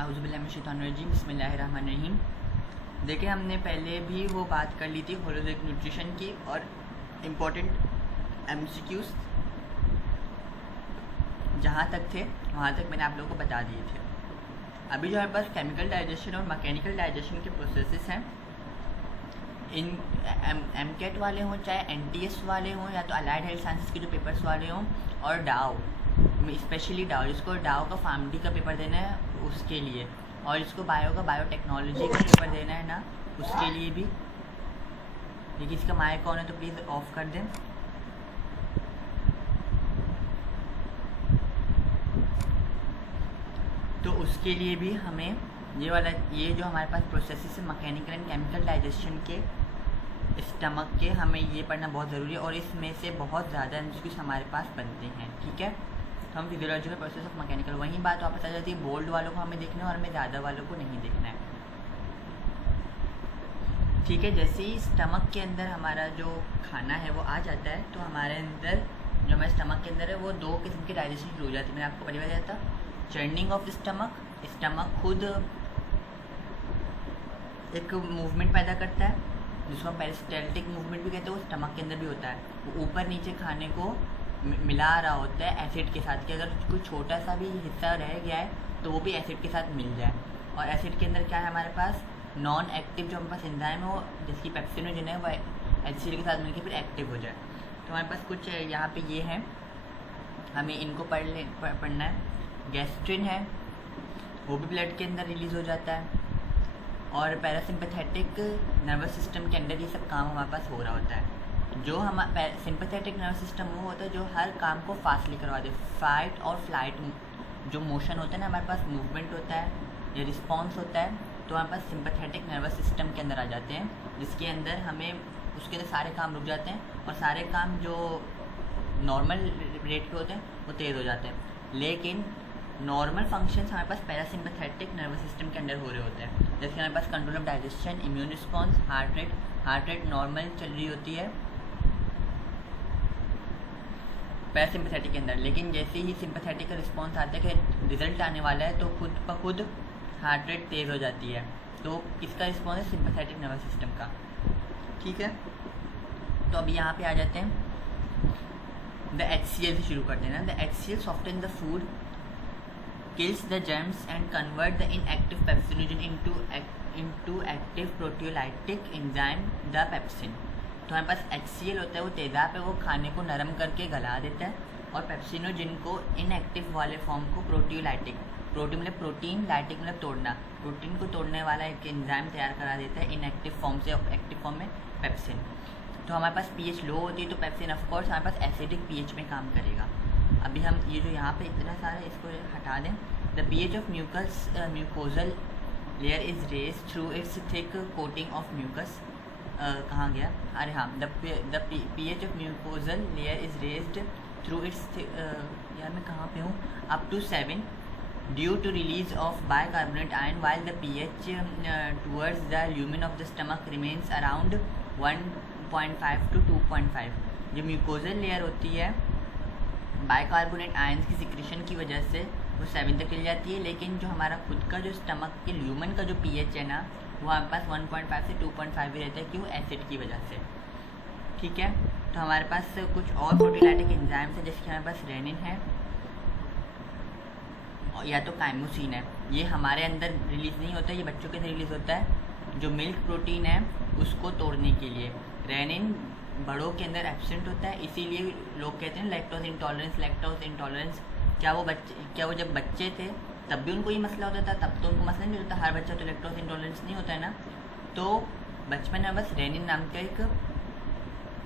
औज़ुबिल्लाहिमिनश्शैतानिर्रजीम बिस्मिल्लाहिर्रहमानिर्रहीम। देखिए, हमने पहले भी वो बात कर ली थी होलोजिक न्यूट्रिशन की और इम्पोर्टेंट एमसीक्यूज़ जहाँ तक थे वहाँ तक मैंने आप लोगों को बता दिए थे। अभी जो हमारे पास केमिकल डाइजेशन और मैकेनिकल डाइजेशन के प्रोसेसेस हैं, इन एमकेट वाले हों चाहे एनटीएस वाले हों या तो अलाइड हेल्थ साइंसेस के जो पेपर्स वाले हों, और डाओ, स्पेशली डाओ जिसको डाओ का फार्मडी का पेपर देना है उसके लिए, और इसको बायोटेक्नोलॉजी का पेपर देना है ना उसके लिए भी। देखिए, इसका माइक ऑन है तो प्लीज़ ऑफ कर दें। तो उसके लिए भी हमें ये जो हमारे पास प्रोसेसेस है मैकेनिकल एंड केमिकल डाइजेशन के स्टमक के, हमें ये पढ़ना बहुत ज़रूरी है और इसमें से बहुत ज़्यादा एमसीक्यूज़ हमारे पास बनते हैं। ठीक है, तो हम फिजियोलॉजिकल प्रोसेस ऑफ मैकेनिकल, वही बात वापस आ जाती है, बोल्ड वालों को हमें देखना है और हमें ज़्यादा वालों को नहीं देखना है। ठीक है, जैसे ही स्टमक के अंदर हमारा जो खाना है वो आ जाता है तो हमारे अंदर जो हमारे स्टमक के अंदर है वो दो किस्म की डाइजेशन शुरू हो जाती है। मैंने आपको पहले बताया था, चर्निंग ऑफ स्टमक खुद एक मूवमेंट पैदा करता है जिसको हम पेरिस्टाल्टिक मूवमेंट भी कहते हैं, वो स्टमक के अंदर भी होता है। वो ऊपर नीचे खाने को मिला रहा होता है एसिड के साथ, कि अगर कोई छोटा सा भी हिस्सा रह गया है तो वो भी एसिड के साथ मिल जाए। और एसिड के अंदर क्या है हमारे पास, नॉन एक्टिव जो हमारे पास एंजाइम है वो जिसकी पेप्सिनोजन है वो एसिड के साथ मिलकर फिर एक्टिव हो जाए। तो हमारे पास कुछ यहाँ पे ये है, हमें इनको पढ़ना है। गैस्ट्रिन है, वो भी ब्लड के अंदर रिलीज़ हो जाता है, और पैरासिम्पैथेटिक नर्वस सिस्टम के अंदर ये सब काम हमारे पास हो रहा होता है। जो हमारा सिंपैथेटिक नर्वस सिस्टम वो होता है जो हर काम को फास्टली करवा दे। फाइट और फ्लाइट जो मोशन होता है ना, हमारे पास मूवमेंट होता है या रिस्पॉन्स होता है, तो हमारे पास सिंपैथेटिक नर्वस सिस्टम के अंदर आ जाते हैं, जिसके अंदर हमें उसके अंदर सारे काम रुक जाते हैं और सारे काम जो नॉर्मल रेट पे होते हैं वो तेज़ हो जाते हैं। लेकिन नॉर्मल फंक्शंस हमारे पास पैरासिम्पैथेटिक नर्वस सिस्टम के अंदर हो रहे होते हैं, जैसे हमारे पास control of digestion, immune response, heart rate normal चल रही होती है पैरासिम्पैथेटिक के अंदर। लेकिन जैसे ही सिंपैथेटिक का रिस्पॉन्स आता है कि रिजल्ट आने वाला है तो खुद ब खुद हार्ट रेट तेज़ हो जाती है। तो किसका रिस्पॉन्स है, सिंपैथेटिक नर्वस सिस्टम का। ठीक है, तो अभी यहाँ पे आ जाते हैं, द HCl से शुरू करते हैं ना। The HCl soften the food, kills the germs and convert the inactive pepsinogen into active proteolytic enzyme the pepsin। तो हमारे पास HCl होता है, वो तेज़ाब है, वो खाने को नरम करके गला देता है, और पेप्सिनोजिन को इनएक्टिव वाले फॉर्म को प्रोटियोलाइटिक, प्रोटीन मतलब प्रोटीन, लाइटिक मतलब तोड़ना, प्रोटीन को तोड़ने वाला एक एंजाइम तैयार करा देता है इनएक्टिव फॉर्म से एक्टिव फॉर्म में, पेप्सिन। तो हमारे पास pH लो होती है तो पेप्सिन ऑफकोर्स हमारे पास एसिडिक pH में काम करेगा। अभी हम ये जो यहाँ पे इतना सारा इसको हटा दें। The pH of mucosal layer is raise through its thick coating of mucus. कहाँ गया, अरे हाँ, the pH of mucosal layer is raised through its, यार मैं कहाँ पे हूँ, up to 7 due to release of bicarbonate ion, while the pH towards the lumen of the stomach remains around 1.5 to 2.5। जो म्यूकोजल लेयर होती है bicarbonate ions की secretion की वजह से वो 7 तक चली जाती है, लेकिन जो हमारा खुद का जो स्टमक के ल्यूमन का जो pH है ना, वो हमारे पास 1.5 से 2.5 भी रहता है, क्यों, एसिड की वजह से। ठीक है, तो हमारे पास कुछ और प्रोटीलाइटिक एंजाइम्स है, जैसे कि हमारे पास रेनिन है या तो काइमोसिन है। ये हमारे अंदर रिलीज़ नहीं होता है, ये बच्चों के अंदर रिलीज़ होता है जो मिल्क प्रोटीन है उसको तोड़ने के लिए। रेनिन बड़ों के अंदर एब्सेंट होता है, इसीलिए लोग कहते हैं लैक्टोज इंटॉलरेंस। क्या वो जब बच्चे थे तब भी उनको ये मसला होता था? तब तो उनको मसला नहीं होता, हर बच्चा तो लैक्टोज इंटॉलरेंस नहीं होता है ना। तो बचपन में बस रेनिन नाम का एक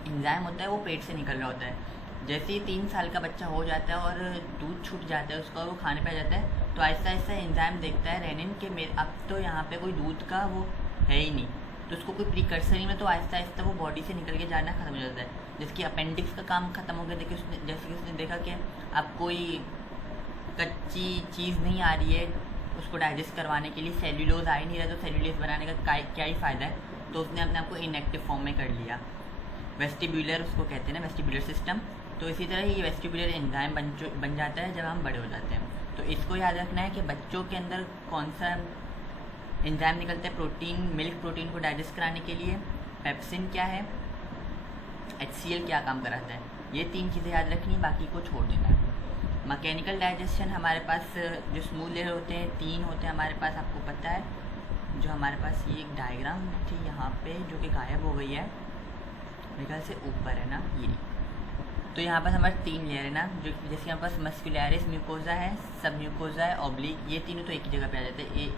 एंजाइम होता है, वो पेट से निकल रहा होता है। जैसे ही 3 साल का बच्चा हो जाता है और दूध छूट जाता है उसका और वो खाने पे आ जाता है, तो आहिस्ता आहिस्ता एंजाइम देखता है रेनिन के मेरे अब तो यहाँ पे कोई दूध का वो है ही नहीं, तो उसको कोई प्रिकर्सर नहीं में, तो आहिस्ता आहिस्ता वो बॉडी से निकल के जाना ख़त्म हो जाता है। जिसकी अपेंडिक्स का काम ख़त्म हो गया। देखिए जैसे कि उसने देखा कि अब कोई कच्ची चीज़ नहीं आ रही है उसको डाइजेस्ट करवाने के लिए, सेल्यूलोज आ ही नहीं रहा, तो सेल्यूलोज बनाने का क्या ही फ़ायदा है, तो उसने अपने आप को इनएक्टिव फॉर्म में कर लिया। वेस्टिब्यूलर उसको कहते हैं ना, वेस्टिब्यूलर सिस्टम। तो इसी तरह ये वेस्टिब्यूलर एंजाइम बन जाता है जब हम बड़े हो जाते हैं। तो इसको याद रखना है कि बच्चों के अंदर कौन सा एंजाइम निकलता है प्रोटीन, मिल्क प्रोटीन को डाइजेस्ट कराने के लिए, पेप्सिन क्या है, HCl क्या काम कराता है, ये 3 चीज़ें याद रखनी, बाकी को छोड़ देना है। मैकेनिकल डाइजेशन हमारे पास जो स्मूथ लेयर होते हैं 3 होते हैं हमारे पास, आपको पता है। जो हमारे पास ये एक डायग्राम थी यहाँ पे जो कि गायब हो गई है, मेरे ख्याल से ऊपर है ना ये। तो यहाँ पर हमारे 3 लेयर है ना, जो जैसे हमारे पास मस्कुलरिस म्यूकोजा है, सब म्यूकोजा है, ऑब्लिक, ये तीनों तो एक ही जगह पे आ जाते हैं।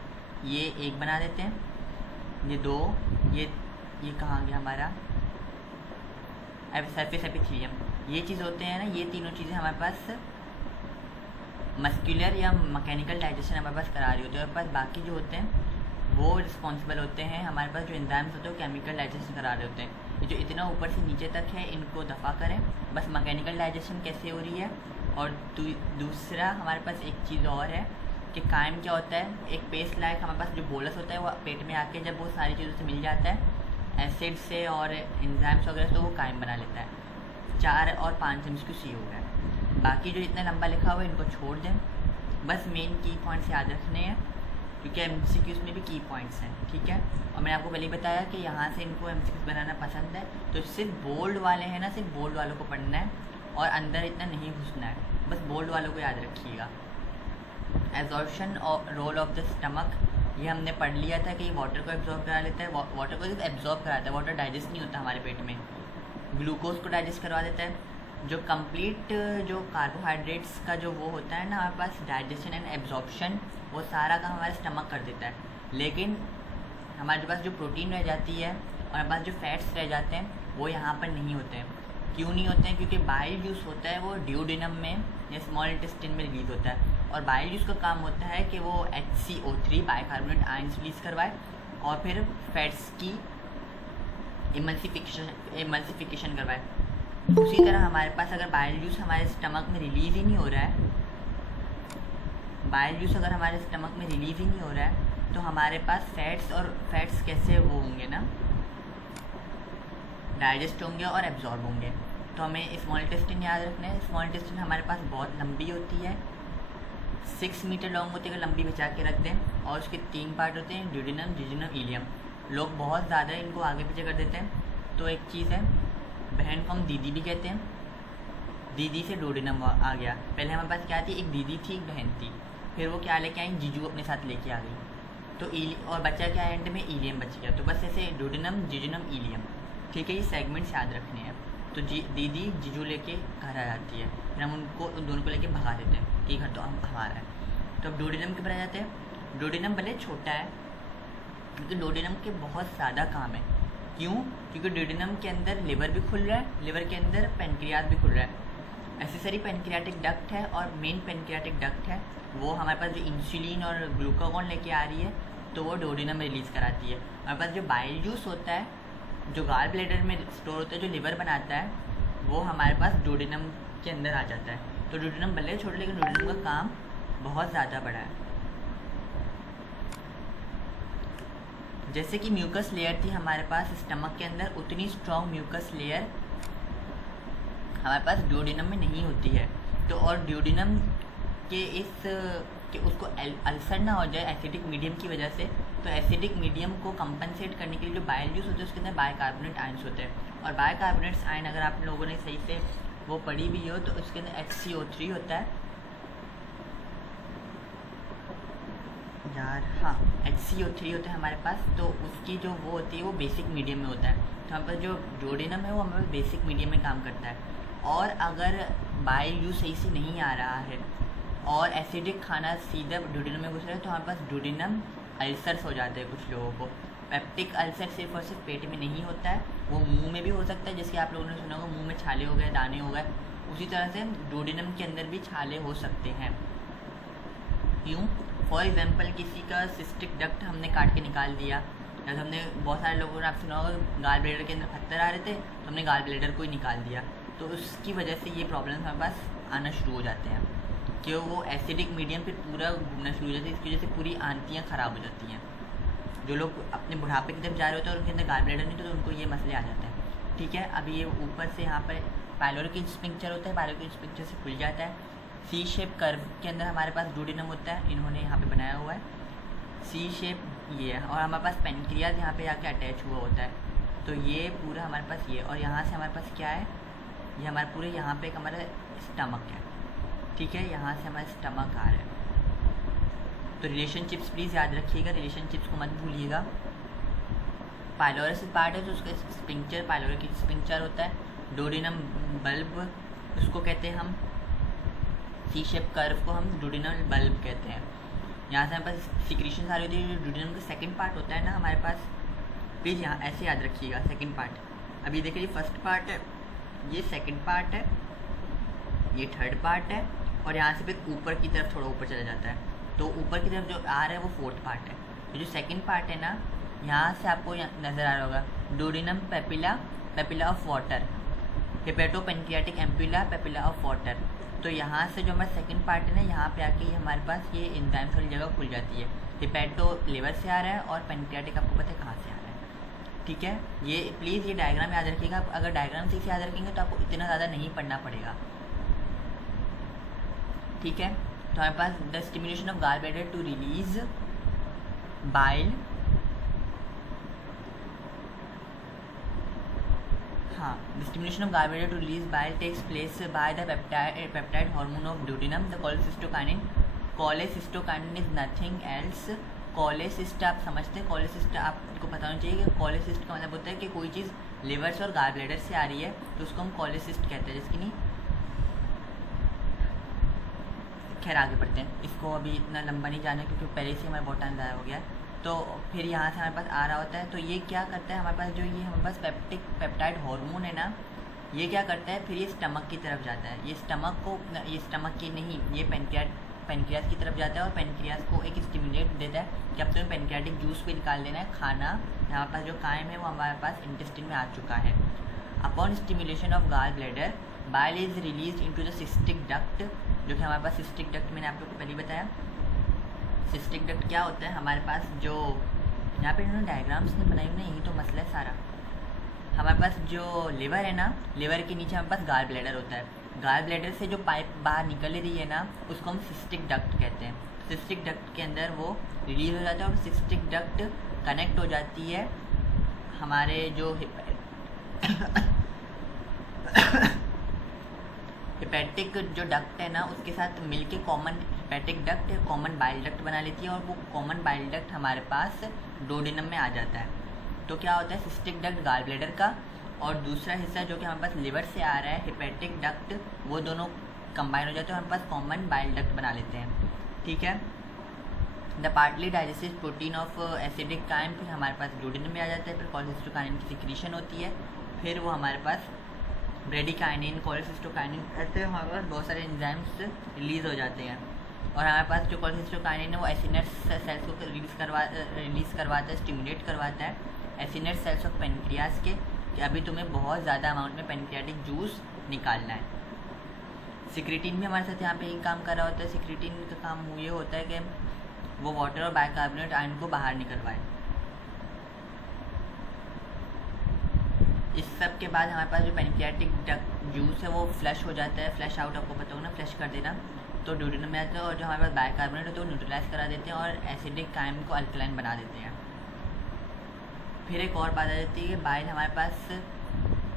ये एक बना देते हैं, ये 2, ये कहाँ गया हमारा सरफेस एपिथेलियम, ये चीज़ होते हैं ना, ये तीनों चीज़ें हमारे पास मस्कुलर या मैकेनिकल डाइजेशन हमारे पास करा रही होती है। और पास बाकी जो होते हैं वो रिस्पॉन्सिबल होते हैं हमारे पास, जो एंजाइम्स होते हैं वो केमिकल डाइजेशन करा रहे होते हैं। ये जो इतना ऊपर से नीचे तक है इनको दफ़ा करें, बस मैकेनिकल डाइजेशन कैसे हो रही है। और दूसरा हमारे पास एक चीज़ और है कि कायम क्या होता है, एक पेस्ट लाइक हमारे पास जो बोलस होता है वो पेट में आके जब वो सारी चीज़ों से मिल जाता है एसिड से और एंजाइम्स वगैरह, तो वो कायम बना लेता है। 4 और 5 MCQ सी हो गया। बाकी जो इतना लंबा लिखा हुआ है इनको छोड़ दें, बस मेन की पॉइंट्स याद रखने हैं क्योंकि MCQs में भी की पॉइंट्स हैं, ठीक है। और मैंने आपको पहले ही बताया कि यहाँ से इनको MCQs बनाना पसंद है, तो सिर्फ बोल्ड वाले हैं ना, सिर्फ बोल्ड वालों को पढ़ना है और अंदर इतना नहीं घुसना है, बस बोल्ड वालों को याद रखिएगा। एब्जॉर्प्शन और रोल ऑफ द स्टमक, ये हमने पढ़ लिया था कि वाटर को एब्जॉर्ब करा लेता है, वाटर को सिर्फ एब्जॉर्ब कराता है, वाटर डाइजेस्ट नहीं होता हमारे पेट में। ग्लूकोज को डाइजेस्ट करवा देता है। जो कंप्लीट जो कार्बोहाइड्रेट्स का जो वो होता है ना हमारे पास डाइजेशन एंड एब्जॉर्प्शन, वो सारा काम हमारे स्टमक कर देता है। लेकिन हमारे पास जो प्रोटीन रह जाती है और हमारे पास जो फैट्स रह जाते हैं वो यहाँ पर नहीं होते हैं। क्यों नहीं होते हैं? क्योंकि बाइल जूस होता है वो ड्यूडेनम में या स्मॉल इंटेस्टाइन में रिलीज होता है, और बाइल जूस का काम होता है कि वो HCO3 बाइकार्बोनेट आयंस रिलीज करवाए और फिर फैट्स की इमल्सिफिकेशन करवाए। उसी तरह हमारे पास अगर बाइल जूस हमारे स्टमक में रिलीज़ ही नहीं हो रहा है, बाइल जूस अगर हमारे स्टमक में रिलीज़ ही नहीं हो रहा है तो हमारे पास फैट्स कैसे वो होंगे ना, डाइजेस्ट होंगे और एब्जॉर्ब होंगे। तो हमें स्मॉल इंटेस्टाइन याद रखना है। स्मॉल इंटेस्टाइन हमारे पास बहुत लंबी होती है, 6 मीटर लॉन्ग होती है, अगर लंबी बचा के रख दें। और उसके 3 पार्ट होते हैं, ड्यूडेनम, जिजुनम, इलियम। लोग बहुत ज़्यादा इनको आगे पीछे कर देते हैं। तो एक चीज़ है, बहन को हम दीदी भी कहते हैं, दीदी से ड्यूडेनम आ गया। पहले हमारे पास क्या थी, एक दीदी थी, एक बहन थी, फिर वो क्या लेके आई, जीजू अपने साथ लेके आ गई, तो और बच्चा क्या एंड में इलियम बच गया। तो बस ऐसे ड्यूडेनम, जिजुनम, इलियम, ठीक है। ये सेगमेंट्स याद रखने हैं। तो दीदी जीजू लेके घर आ जाती है, फिर हम उन दोनों को लेके भगा देते हैं कि घर तो हमारा है। तो अब ड्यूडेनम के पर आ जाते हैं। ड्यूडेनम भले छोटा है क्योंकि ड्यूडेनम के बहुत ज़्यादा काम है। क्यों? क्योंकि ड्यूडेनम के अंदर लिवर भी खुल रहा है, लिवर के अंदर पेनक्रियाज भी खुल रहा है। एसेसरी पेनक्रियाटिक डक्ट है और मेन पेनक्रियाटिक डक्ट है, वो हमारे पास जो इंसुलिन और ग्लूकागॉन लेके आ रही है तो वो ड्यूडेनम में रिलीज़ कराती है। हमारे पास जो बाइल जूस होता है, जो गाल ब्लैडर में स्टोर होता है, जो लिवर बनाता है, वो हमारे पास ड्यूडेनम के अंदर आ जाता है। तो ड्यूडेनम भले छोटा लेकिन ड्यूडेनम का काम बहुत ज़्यादा बड़ा है। जैसे कि म्यूकस लेयर थी हमारे पास स्टमक के अंदर, उतनी स्ट्रॉन्ग म्यूकस लेयर हमारे पास ड्यूडेनम में नहीं होती है। तो और ड्यूडेनम के कि उसको अल्सर ना हो जाए एसिडिक मीडियम की वजह से, तो एसिडिक मीडियम को कंपनसेट करने के लिए जो बाइल जूस होते हैं उसके अंदर बाइकार्बोनेट आयंस होते हैं। और बाइकार्बोनेट्स आयन अगर आप लोगों ने सही से वो पढ़ी भी हो तो उसके अंदर HCO3 होता है यार, हाँ HCO3 होता है हमारे पास। तो उसकी जो वो होती है वो बेसिक मीडियम में होता है। तो हमारे पास जो ड्यूडेनम है वो हमारे पास बेसिक मीडियम में काम करता है। और अगर बाइल जूस सही से नहीं आ रहा है और एसिडिक खाना सीधा ड्यूडेनम में घुस रहा है तो हमारे पास ड्यूडेनम अल्सर्स हो जाते हैं कुछ लोगों को। पेप्टिक अल्सर सिर्फ और सिर्फ पेट में नहीं होता है, वो मुंह में भी हो सकता है, जैसे आप लोगों ने सुना होगा मुंह में छाले हो गए, दाने हो गए। उसी तरह से ड्यूडेनम के अंदर भी छाले हो सकते हैं। क्यों? फॉर एग्जाम्पल किसी का सिस्टिक डक्ट हमने काट के निकाल दिया, जैसे हमने बहुत सारे लोगों ने आप सुना होगा गाल ब्लैडर के अंदर पत्थर आ रहे थे तो हमने गाल ब्लैडर को ही निकाल दिया, तो उसकी वजह से ये प्रॉब्लम हमारे पास आना शुरू हो जाते हैं कि वो एसिडिक मीडियम फिर पूरा घूमना शुरू हो जाता है। इसकी वजह से पूरी आंतियाँ ख़राब हो जाती हैं। जो लोग अपने बुढ़ापे की तरफ जा रहे होते हैं और उनके अंदर गाल ब्लैडर नहीं तो उनको ये मसले आ जाते हैं, ठीक है। अभी ये ऊपर से यहाँ पर पायलोरिक स्फिंक्टर होता है, पायलोरिक स्फिंक्टर से खुल जाता है, सी शेप कर्व के अंदर हमारे पास डूडेनम होता है, इन्होंने यहाँ पे बनाया हुआ है सी शेप ये है, और हमारे पास पेनक्रियाज यहाँ पे आके अटैच हुआ होता है। तो ये पूरा हमारे पास ये, और यहाँ से हमारे पास क्या है, ये हमारे पूरे यहाँ पे एक हमारा स्टमक है, ठीक है, यहाँ से हमारा स्टमक आ रहा है। तो रिलेशनशिप्स प्लीज़ याद रखिएगा, रिलेशनशिप्स को मत भूलिएगा। पाइलोरस पार्ट है तो उसका स्पिंक्चर, पाइलोरिक स्पिंक्चर होता है। डोडेनम बल्ब उसको कहते हैं हम, सी शेप कर्व को हम डोडेनल बल्ब कहते हैं। यहाँ से हमारे पास सिक्रीशन सारी होती है, जो डोडेनम का सेकंड पार्ट होता है ना हमारे पास, प्लीज़ यहाँ ऐसे याद रखिएगा सेकंड पार्ट। अभी देखिए फर्स्ट पार्ट है, ये सेकंड पार्ट है, ये थर्ड पार्ट है, और यहाँ से फिर ऊपर की तरफ थोड़ा ऊपर चला जाता है, तो ऊपर की तरफ जो आ रहा है वो फोर्थ पार्ट है। तो जो सेकंड पार्ट है ना, यहाँ से आपको नज़र आ रहा होगा duodenum papilla, papilla of water, hepato pancreatic ampulla, papilla of water. तो यहाँ से जो हमारा सेकंड पार्ट है ना, यहाँ पे आके ये हमारे पास ये एंजाइम्स वाली जगह खुल जाती है। हिपेटो लिवर से आ रहा है और पेनक्रियाटिक आपको पता है कहाँ से आ रहा है, ठीक है। ये प्लीज़ ये डायग्राम याद रखिएगा, अगर डायग्राम ठीक से याद रखेंगे तो आपको इतना ज़्यादा नहीं पढ़ना पड़ेगा, ठीक है। तो हमारे पास the stimulation of gall bladder to release bile, हाँ, the stimulation of gall bladder to release bile takes place by the peptide hormone of duodenum, the cholecystokinin. Cholecystokinin is nothing else, cholecyst आप समझते हैं, कोलेसिस्ट आपको पता होना चाहिए कि कोलेसिस्ट का मतलब होता है कि कोई चीज़ लिवर से और गॉल ब्लैडर से आ रही है तो उसको हम कोलेसिस्ट कहते हैं, जिसकी नहीं। खैर आगे बढ़ते हैं, इसको अभी इतना लंबा नहीं जाना क्योंकि पहले से हमारा बहुत टाइम ज़्यादा हो गया है। तो फिर यहाँ से हमारे पास आ रहा होता है, तो ये क्या करता है हमारे पास, जो ये हमारे पास पेप्टाइड हार्मोन है ना, ये क्या करता है, फिर ये स्टमक की तरफ जाता है। ये स्टमक को, ये स्टमक की नहीं, ये पेनक्रियाज की तरफ जाता है, और पेनक्रियाज को एक स्टिमुलेट देता है कि अब तुम्हें पेनक्रियाटिक जूस पे निकाल लेना है, खाना हमारे पास जो कायम है वो हमारे पास इंटेस्टाइन में आ चुका है। Upon stimulation of gall bladder bile is release into the cystic duct, जो कि हमारे पास सिस्टिक डक्ट मैंने आप लोग को पहले बताया। सिस्टिक डक्ट क्या होता है, हमारे पास जो यहाँ पे इन्होंने डायग्राम्स नहीं बनाई हुई, यही तो मसला है सारा। हमारे पास जो लिवर है ना, लिवर के नीचे हमारे पास गॉल ब्लैडर होता है, गॉल ब्लैडर से जो पाइप बाहर निकल रही है ना, उसको हम सिस्टिक डक्ट कहते हैं। सिस्टिक डक्ट के अंदर वो रिलीज हो जाता है, और सिस्टिक डक्ट कनेक्ट हो जाती है हमारे जो हिपैटिक जो डक्ट है ना, उसके साथ मिलके common hepatic duct common bile duct बना लेती है, और वो कॉमन बाइल डक्ट हमारे पास डोडेनम में आ जाता है। तो क्या होता है, सिस्टिक डक्ट गॉल ब्लैडर का, और दूसरा हिस्सा जो कि हमारे पास लिवर से आ रहा है हिपैटिक डक्ट, वो दोनों कंबाइन हो जाते हैं और हमारे पास कॉमन बाइल डक्ट बना लेते हैं, ठीक है। The partly digestive protein of acidic chyme फिर हमारे पास डोडेनम में आ जाता है, फिर कोलेसिस्टोकाइनिन की सिक्रीशन होती है, फिर वो हमारे पास ब्रेडिकाइनिन, कोलेसिस्टोकाइनिन, ऐसे हमारे पास बहुत सारे एंजाइम्स रिलीज़ हो जाते हैं। और हमारे पास जो कोलेसिस्टोकाइनिन है वो एसिनस सेल्स को रिलीज़ करवाता है, स्टिमुलेट करवाता है एसिनस सेल्स ऑफ पेनक्रियाज के, कि अभी तुम्हें बहुत ज़्यादा अमाउंट में पेनक्रियाटिक जूस निकालना है। सिक्रेटिन भी हमारे साथ यहाँ पे ही काम कर रहा होता है। सिक्रेटिन का काम ये होता है कि वो वाटर और बाइकार्बोनेट आयन को बाहर निकलवाए। इस सब के बाद हमारे पास जो पेनक्रियाटिक जूस है वो फ्लश हो जाता है, फ्लश आउट आपको पता होगा ना, फ्लश कर देना, तो डोडेनम में आता है, और जो हमारे पास बाइकार्बोनेट है तो न्यूट्रलाइज करा देते हैं और एसिडिक काइम को अल्कलाइन बना देते हैं। फिर एक और बात आ जाती है, बाइल हमारे पास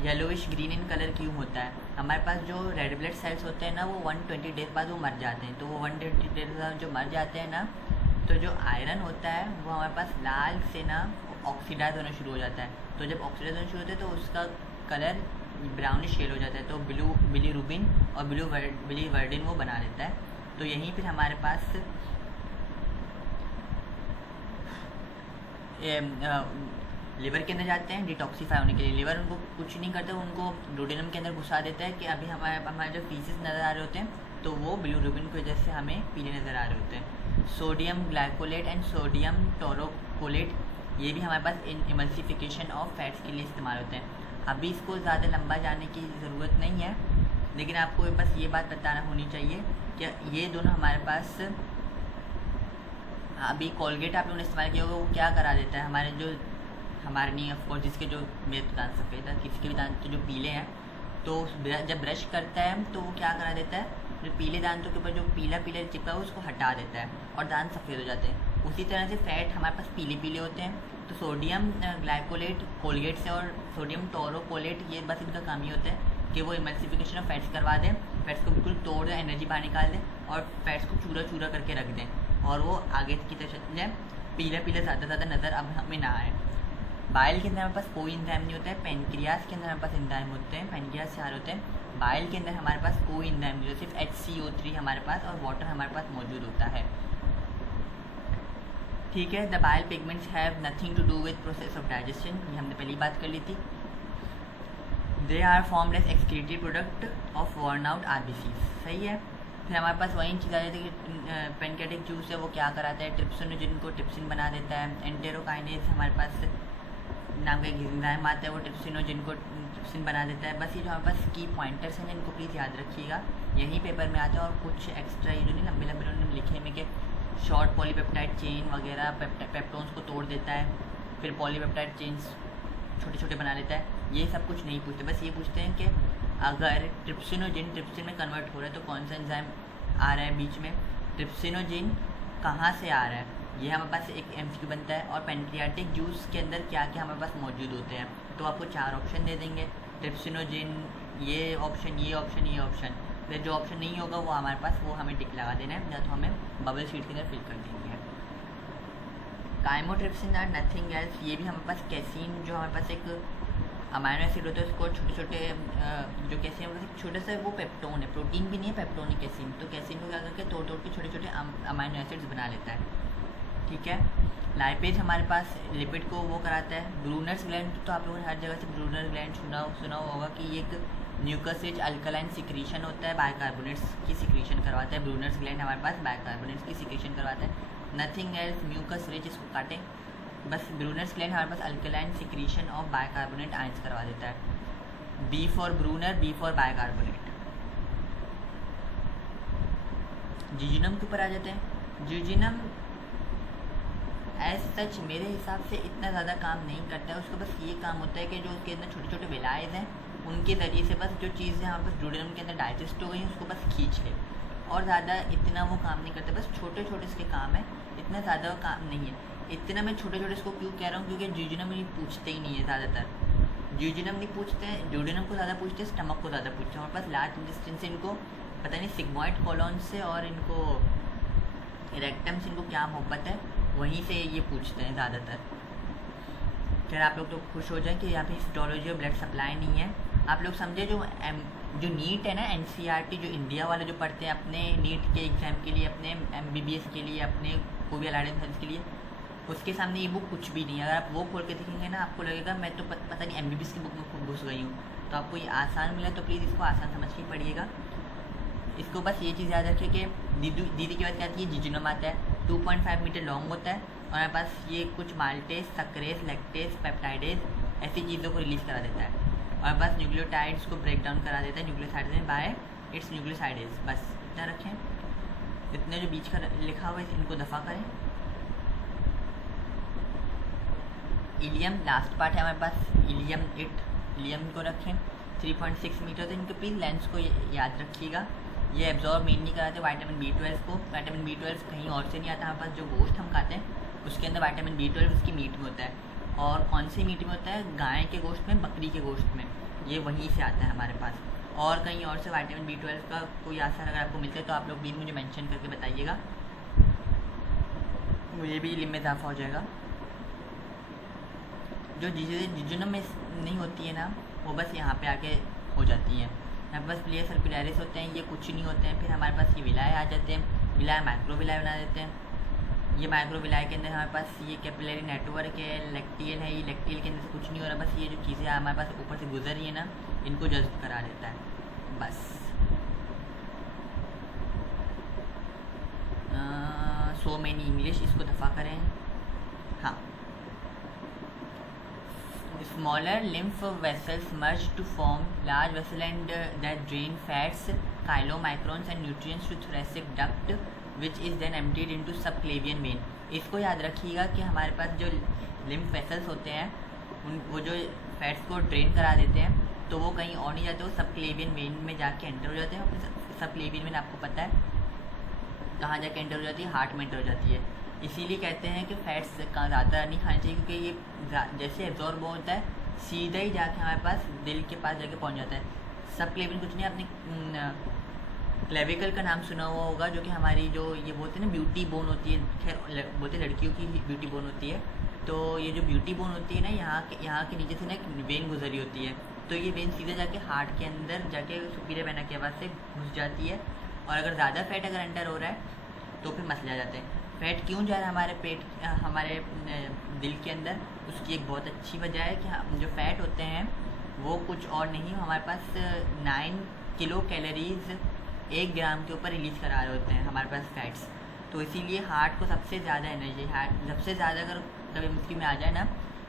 येलोइश ग्रीन इन कलर क्यों होता है। हमारे पास जो रेड ब्लड सेल्स होते हैं ना, वो 120 डेज बाद वो मर जाते हैं, तो वो 120 डेज बाद जो मर जाते हैं ना, तो जो आयरन होता है वो हमारे पास लाल से ना ऑक्सीडाइज होना शुरू हो जाता है। तो जब ऑक्सीडाइज होना शुरू होता है तो उसका कलर ब्राउनिश शेड हो जाता है, तो बिलीरुबिन और बिलीवर्डिन वो बना लेता है। तो यहीं फिर हमारे पास लिवर के अंदर जाते हैं डिटॉक्सीफाई होने के लिए। लिवर उनको कुछ नहीं करता, उनको डोडेनम के अंदर घुसा देता है कि अभी हमारे जो फीसेस नज़र आ रहे होते हैं तो वो बिलीरुबिन की वजह से हमें पीले नज़र आ रहे होते हैं। Sodium glycolate and sodium taurocholate, ये भी हमारे पास इमल्सिफिकेशन ऑफ फैट्स के लिए इस्तेमाल होते हैं। अभी इसको ज़्यादा लंबा जाने की ज़रूरत नहीं है, लेकिन आपको बस ये बात बताना होनी चाहिए कि ये दोनों हमारे पास, अभी कोलगेट आप लोगों ने इस्तेमाल किया होगा, वो क्या करा देता है, हमारे जो हमारे नहीं ऑफकोर्स जिसके जो मेरे दांत सफ़ेद है, किसी के भी दांत जो पीले हैं, तो जब ब्रश करता है तो वो क्या करा देता है, जो पीले दांतों के ऊपर जो पीला पीला चिपका है उसको हटा देता है और दांत सफ़ेद हो जाते हैं। उसी तरह से फैट हमारे पास पीले पीले होते हैं, तो सोडियम ग्लाइकोलेट कोलगेट से और सोडियम टोरोकोलेट ये बस इनका काम ही होता है कि वो इमल्सिफिकेशन ऑफ फैट्स करवा दें, फैट्स को बिल्कुल तोड़ दें, एनर्जी बाहर निकाल दें और फैट्स को चूरा चूरा करके रख दें और वो आगे की तरह पीला पीला ज़्यादा नज़र अब हमें ना आए। बाइल के अंदर हमारे पास कोई एंजाइम नहीं होता है, पेनक्रियास के अंदर हमारे पास एंजाइम होते हैं, पेनक्रियास 4 होते हैं। बाइल के अंदर हमारे पास कोई एंजाइम नहीं होता, सिर्फ HCO3 हमारे पास और वाटर हमारे पास मौजूद होता है। ठीक है, the bile pigments have nothing to do with process of digestion, ये हमने पहली बात कर ली थी। They are formed as excretory product of worn out RBCs, सही है। फिर हमारे पास वही चीज़ आ जाती है कि पेनक्रियाटिक जूस है वो क्या कराता है, ट्रिप्सिनोजिन को ट्रिप्सिन बना देता है। एंटेरोकाइनेज हमारे पास नाम का एक एंजाइम आता है, वो ट्रिप्सिनोजिन को ट्रिप्सिन बना देता है। बस ये जो हमारे पास की पॉइंटर्स हैं इनको प्लीज़ याद रखिएगा, यही पेपर में आता है। और कुछ एक्स्ट्रा ये जो नहीं लंबे लंबे उन्होंने लिखे में कि शॉर्ट पॉलीपेप्टाइड चेन वगैरह पेप्टोन्स को तोड़ देता है, फिर पॉलीपेप्टाइड चेन्स छोटे छोटे बना लेता है, ये सब कुछ नहीं पूछते। बस ये पूछते हैं कि अगर ट्रिप्सिनोजिन ट्रिप्सिन में कन्वर्ट हो रहा है तो कौन सा एंजाइम आ रहा है बीच में, ट्रिप्सिनोजिन कहाँ से आ रहा है, ये हमारे पास एक MCQ बनता है। और पेनक्रियाटिक जूस के अंदर क्या क्या हमारे पास मौजूद होते हैं, तो आपको 4 ऑप्शन दे देंगे, ट्रिप्सिनोजिन, ये ऑप्शन, ये ऑप्शन, ये ऑप्शन। फिर जो ऑप्शन नहीं होगा वो हमारे पास वो हमें टिक लगा देना है, या तो हमें बबल शीट के अंदर फिल कर देनी है। काइमोट्रिप्सिन आर नथिंग एल्स, ये भी हमारे पास कैसीन जो हमारे पास एक अमाइनो एसिड होता है उसको छोटे छोटे जो कैसीन मतलब छोटे से वो पेप्टोन है, प्रोटीन भी नहीं है, पेप्टोन है कैसीन। तो कैसीन को क्या करके तोड़ तोड़ के छोटे छोटे अमाइनो एसिड्स बना लेता है। ठीक है, लाइपेज हमारे पास लिपिड को वो कराता है। ब्रूनर्स ग्लैंड तो आप लोगों ने हर जगह से ब्रूनर ग्लैंड सुना होगा कि ये एक न्यूक्लियस रिच अल्कलाइन सिक्रीशन होता है, बाइकार्बोनेट्स की सिक्रीशन करवाता है। ब्रूनर्स ग्लैंड हमारे पास बाइकार्बोनेट्स की सिक्रीशन करवाता है। नथिंग एल्स म्यूकस रिच, इसको काटें, बस ब्रूनर्स ग्लैंड हमारे पास alkaline secretion of bicarbonate ions करवा देता है। B for Brunner, B for bicarbonate. Jejunum के ऊपर आ जाते हैं। जिजिनम एज सच मेरे हिसाब से इतना ज़्यादा काम नहीं करता है, उसका बस ये काम होता है कि जो उसके अंदर छोटे छोटे विलायज हैं उनके ज़रिए से बस जो चीज़ें यहाँ पर जिजिनम के अंदर डाइजेस्ट हो गई उसको बस खींच ले, और ज़्यादा इतना वो काम नहीं करता, बस छोटे छोटे इसके काम है, इतना ज़्यादा काम नहीं है। इतना मैं छोटे छोटे इसको क्यों कह रहा हूँ, क्योंकि जिजिनम ये पूछते ही नहीं है ज़्यादातर। जिजिनम नहीं पूछते हैं, जिजिनम को ज़्यादा पूछते हैं, स्टमक को ज़्यादा पूछते हैं। हमारे पास लार्ज इंटेस्टाइन से इनको पता नहीं सिग्मॉइड कॉलोन से और इनको रेक्टम से इनको क्या मोहब्बत है, वहीं से ये पूछते हैं ज़्यादातर। फिर आप लोग तो खुश हो जाएं कि यहाँ पे हिस्टोलॉजी और ब्लड सप्लाई नहीं है। आप लोग समझे जो नीट है ना, NCERT जो इंडिया वाले जो पढ़ते हैं अपने नीट के एग्ज़ाम के लिए, अपने MBBS के लिए, अपने कोई भी अलाइड हेल्थ के लिए, उसके सामने ये बुक कुछ भी नहीं है। अगर आप वो खोल के देखेंगे ना आपको लगेगा मैं तो पता नहीं MBBS की बुक में खुद घुस गई हूँ। तो आपको ये आसान मिला तो प्लीज़ इसको आसान समझ के पढ़िएगा। इसको बस ये चीज़ याद रखिए कि दीदी के बाद क्या आती है, जिजिनम आता है, 2.5 मीटर लॉन्ग होता है और हमारे पास ये कुछ माल्टेज, सक्रेज, लैक्टेज, पेप्टाइडेज ऐसी चीज़ों को रिलीज़ करा देता है और बस न्यूक्लियोटाइड्स को ब्रेक डाउन करा देता है न्यूक्लियोसाइड्स में बाय इट्स न्यूक्लियोसाइडेज। बस इतना रखें, इतने जो बीच का लिखा हुआ है इनको दफ़ा करें। इलियम लास्ट पार्ट है हमारे पास, इलियम को रखें, 3.6 मीटर। तो इनके प्लीज़ लेंस को याद रखिएगा। ये एब्जॉर्ब मेन नहीं कराते विटामिन B12 को। विटामिन B12 कहीं और से नहीं आता, हमारे पास जो गोश्त हम खाते हैं उसके अंदर विटामिन B12 उसकी मीट में होता है। और कौन सी मीट में होता है, गाय के गोश्त में, बकरी के गोश्त में, ये वहीं से आता है हमारे पास। और कहीं और से विटामिन B12 का कोई आसार अगर आपको मिलता है तो आप लोग भी मुझे मेंशन करके बताइएगा, मुझे भी इल्म में इजाफा हो जाएगा। जो चीज़ें जिजिनम में नहीं होती है ना वो बस यहाँ पे आके हो जाती हैं। यहाँ पे बस प्लेयर सर्कुलरिस होते हैं, ये कुछ नहीं होते हैं। फिर हमारे पास ये विलाय आ जाते हैं, विलाय माइक्रोविलाय बना देते हैं। ये माइक्रोविलाय के अंदर हमारे पास ये कैपिलरी नेटवर्क है, लैक्टियल है, ये लैक्टियल के अंदर से कुछ नहीं हो रहा, बस ये जो चीज़ें हमारे पास ऊपर से गुजर रही है ना इनको जज्ब करा देता है बस। सो मैनी इंग्लिश, इसको दफ़ा करें। हाँ, smaller lymph vessels merge to form large vessel and that drain fats, chylomicrons and nutrients to thoracic duct which is then emptied into subclavian vein। इसको याद रखिएगा कि हमारे पास जो lymph vessels होते हैं वो जो फैट्स को ड्रेन करा देते हैं तो वो कहीं और नहीं जाते, वो सबक्लेवियन वेन में जाके एंटर हो जाते हैं और सब क्लेवियन वेन आपको पता है कहाँ जाके एंटर हो जाती है, हार्ट में एंटर हो जाती है। इसीलिए कहते हैं कि फैट्स का ज़्यादा नहीं खानी चाहिए, क्योंकि ये जैसे एब्जॉर्ब होता है सीधा ही जाके हमारे पास दिल के पास जाके पहुंच जाता है। सब क्लेवियन कुछ नहीं, आपने क्लेविकल का नाम सुना हुआ होगा, जो कि हमारी जो ये बोलते हैं ना ब्यूटी बोन होती है, खैर बोलते हैं लड़कियों की ब्यूटी बोन होती है। तो ये जो ब्यूटी बोन होती है ना, यहाँ के नीचे से ना एक वेन गुजरी होती है, तो ये वेन सीधा जाके हार्ट के अंदर जाके सुपीरियर वेना के आवाज़ से घुस जाती है। और अगर ज़्यादा फैट अगर एंटर हो रहा है तो फिर मसले आ जाते हैं। फैट क्यों जा रहा है हमारे दिल के अंदर, उसकी एक बहुत अच्छी वजह है कि हम जो फैट होते हैं वो कुछ और नहीं, हमारे पास 9 किलो कैलोरीज 1 ग्राम के ऊपर रिलीज़ करा रहे होते हैं हमारे पास फैट्स। तो इसीलिए हार्ट को सबसे ज़्यादा एनर्जी, हार्ट सबसे ज़्यादा अगर कभी मुश्किल में आ जाए ना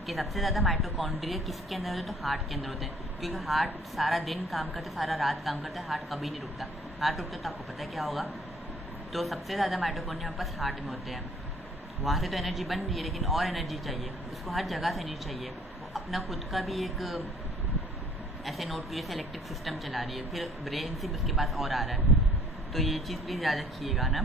कि सबसे ज़्यादा माइटोकॉन्ड्रिया किसके अंदर होते हैं, तो हार्ट के अंदर होते हैं। क्योंकि हार्ट सारा दिन काम करता है, सारा रात काम करता है, हार्ट कभी नहीं रुकता। हार्ट रुकता तो आपको पता है क्या होगा। तो सबसे ज़्यादा माइटोकॉन्ड्रिया हमारे पास हार्ट में होते हैं। वहाँ से तो एनर्जी बन रही है, लेकिन और एनर्जी चाहिए उसको, हर जगह से एनर्जी चाहिए। वो अपना खुद का भी एक ऐसे नोट जैसे इलेक्ट्रिक सिस्टम चला रही है, फिर ब्रेन से भी उसके पास और आ रहा है। तो ये चीज़ प्लीज़ याद रखिएगा ना।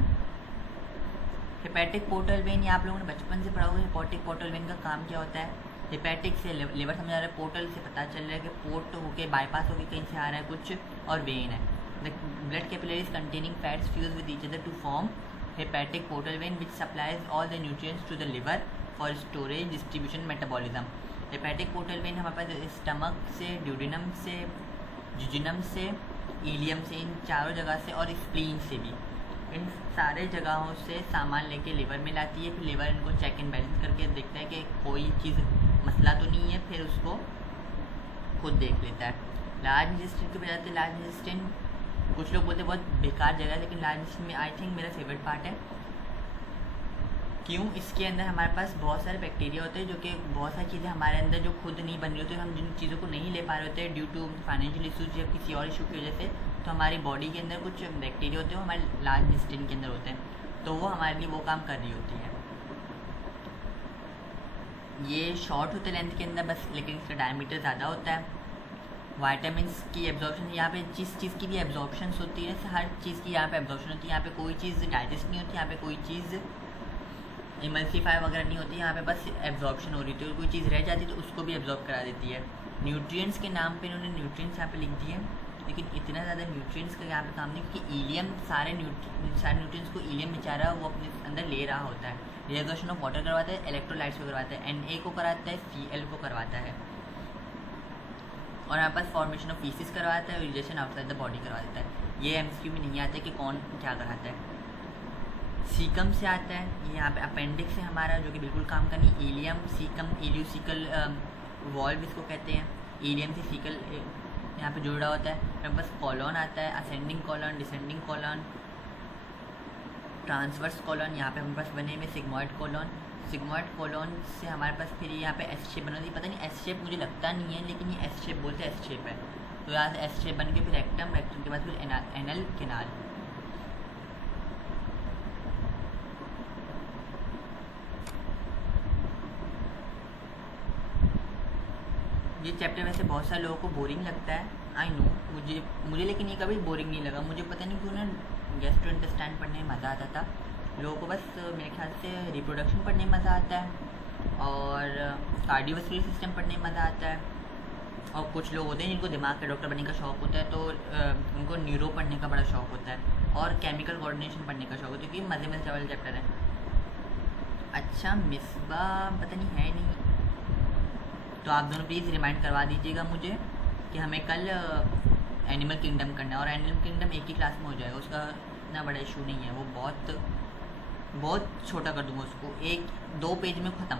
हेपेटिक पोर्टल वेन, ये आप लोगों ने बचपन से पढ़ा होगा। हेपेटिक पोर्टल वेन का काम क्या होता है, हेपेटिक से लिवर समझ आ रहा है, पोर्टल से पता चल रहा है कि पोर्ट होके बाईपास होके कहीं से आ रहा है कुछ, और वेन है। The blood capillaries containing fats fuse with each other to form hepatic portal vein which supplies all the nutrients to the liver for storage, distribution, metabolism. Hepatic portal vein हमारे पास स्टमक से, duodenum से, जिजिनम से, ilium से, इन चारों जगह से और स्प्लीन से भी, इन सारे जगहों से सामान लेके लिवर में लाती है। फिर लिवर इनको चेक एंड बैलेंस करके देखता है कि कोई चीज़ मसला तो नहीं है, फिर उसको खुद देख लेता है। लार्ज इंटेस्टाइन की बजाते लार्ज इंटेस्टाइन कुछ लोग बोलते हैं बहुत बेकार जगह है, लेकिन लार्ज इंटेस्टाइन में आई थिंक मेरा फेवरेट पार्ट है। क्यों, इसके अंदर हमारे पास बहुत सारे बैक्टीरिया होते हैं, जो कि बहुत सारी चीज़ें हमारे अंदर जो खुद नहीं बन रही होती, हम जिन चीज़ों को नहीं ले पा रहे होते ड्यू टू फाइनेंशियल इशूज़ या किसी और इशू की वजह से, तो हमारी बॉडी के अंदर कुछ बैक्टीरिया होते हैं, वो हमारे लार्ज इंटेस्टाइन के अंदर होते हैं, तो वो हमारे लिए वो काम कर रही होती है। ये शॉर्ट होते लेंथ के अंदर बस, लेकिन इसका डायमीटर ज़्यादा होता है। वाइटामिन्स की एब्जॉर्प्शन, यहाँ पे जिस चीज़ की भी एब्जॉर्प्शन होती है, हर चीज़ की यहाँ पे एब्जॉर्प्शन होती है। यहाँ पे कोई चीज़ डाइजेस्ट नहीं होती, यहाँ पे कोई चीज़ इमल्सीफाई वगैरह नहीं होती, यहाँ पे बस एब्जॉर्प्शन हो रही थी। कोई चीज़ रह जाती तो उसको भी एब्जॉर्ब करा देती है। न्यूट्रिएंट्स के नाम पे इन्होंने न्यूट्रिएंट्स यहाँ पे लिख दिए, लेकिन इतना ज़्यादा न्यूट्रिएंट्स का यहाँ पे काम नहीं, क्योंकि इलियम सारे न्यूट्रिएंट्स को इलियम बेचारा वो अपने अंदर ले रहा होता है। रिएक्शन ऑफ वाटर करवाता है, इलेक्ट्रोलाइट्स को करवाता है, Na को कराता है, Cl को करवाता है, और यहाँ पास फॉर्मेशन ऑफ फीसिस करवाता है, और रिजेक्शन आउटसाइड द बॉडी करवा देता है। ये एमसीक्यू में नहीं आता है कि कौन क्या कराता है। सीकम से आता है, ये यहाँ पे अपेंडिक्स है हमारा, जो कि बिल्कुल काम का नहीं। इलियम, सीकम, इल्यूसिकल वॉल्व इसको कहते हैं। इलियम से सीकल यहाँ पे जुड़ा होता है। मेरे पास कॉलॉन आता है, ascending colon, descending colon, transverse colon, यहाँ पे हमारे पास बने हुए सिग्मॉइड कॉलॉन। सिग्मॉइड कॉलॉन से हमारे पास फिर यहाँ पे एस शेप बना दी, पता नहीं एस शेप मुझे लगता नहीं है, लेकिन ये एस शेप बोलते हैं, एस शेप है। तो यहाँ से एस शेप बन के फिर रेक्टम, रेक्टम के बाद फिर एनल केनाल। ये चैप्टर वैसे बहुत सारे लोगों को बोरिंग लगता है, आई नो, मुझे लेकिन ये कभी बोरिंग नहीं लगा। मुझे पता नहीं क्यों ना गैस्ट्रोइंटेस्टाइन पढ़ने में मज़ा आता था। लोगों को बस मेरे ख्याल से रिप्रोडक्शन पढ़ने में मज़ा आता है, और कार्डियोवैस्कुलर सिस्टम पढ़ने में मज़ा आता है, और कुछ लोग होते हैं जिनको दिमाग के डॉक्टर बनने का शौक़ होता है, तो उनको न्यूरो पढ़ने का बड़ा शौक़ होता है, और केमिकल कोऑर्डिनेशन पढ़ने का शौक़ होता है, क्योंकि मज़े वाले चैप्टर है। अच्छा, मिसबा पता नहीं है नहीं, तो आप दोनों प्लीज़ रिमाइंड करवा दीजिएगा मुझे कि हमें कल एनिमल किंगडम करना है, और एनिमल किंगडम एक ही क्लास में हो जाएगा, उसका इतना बड़ा इशू नहीं है, वो बहुत छोटा कर दूँगा उसको, 1-2 पेज में ख़त्म।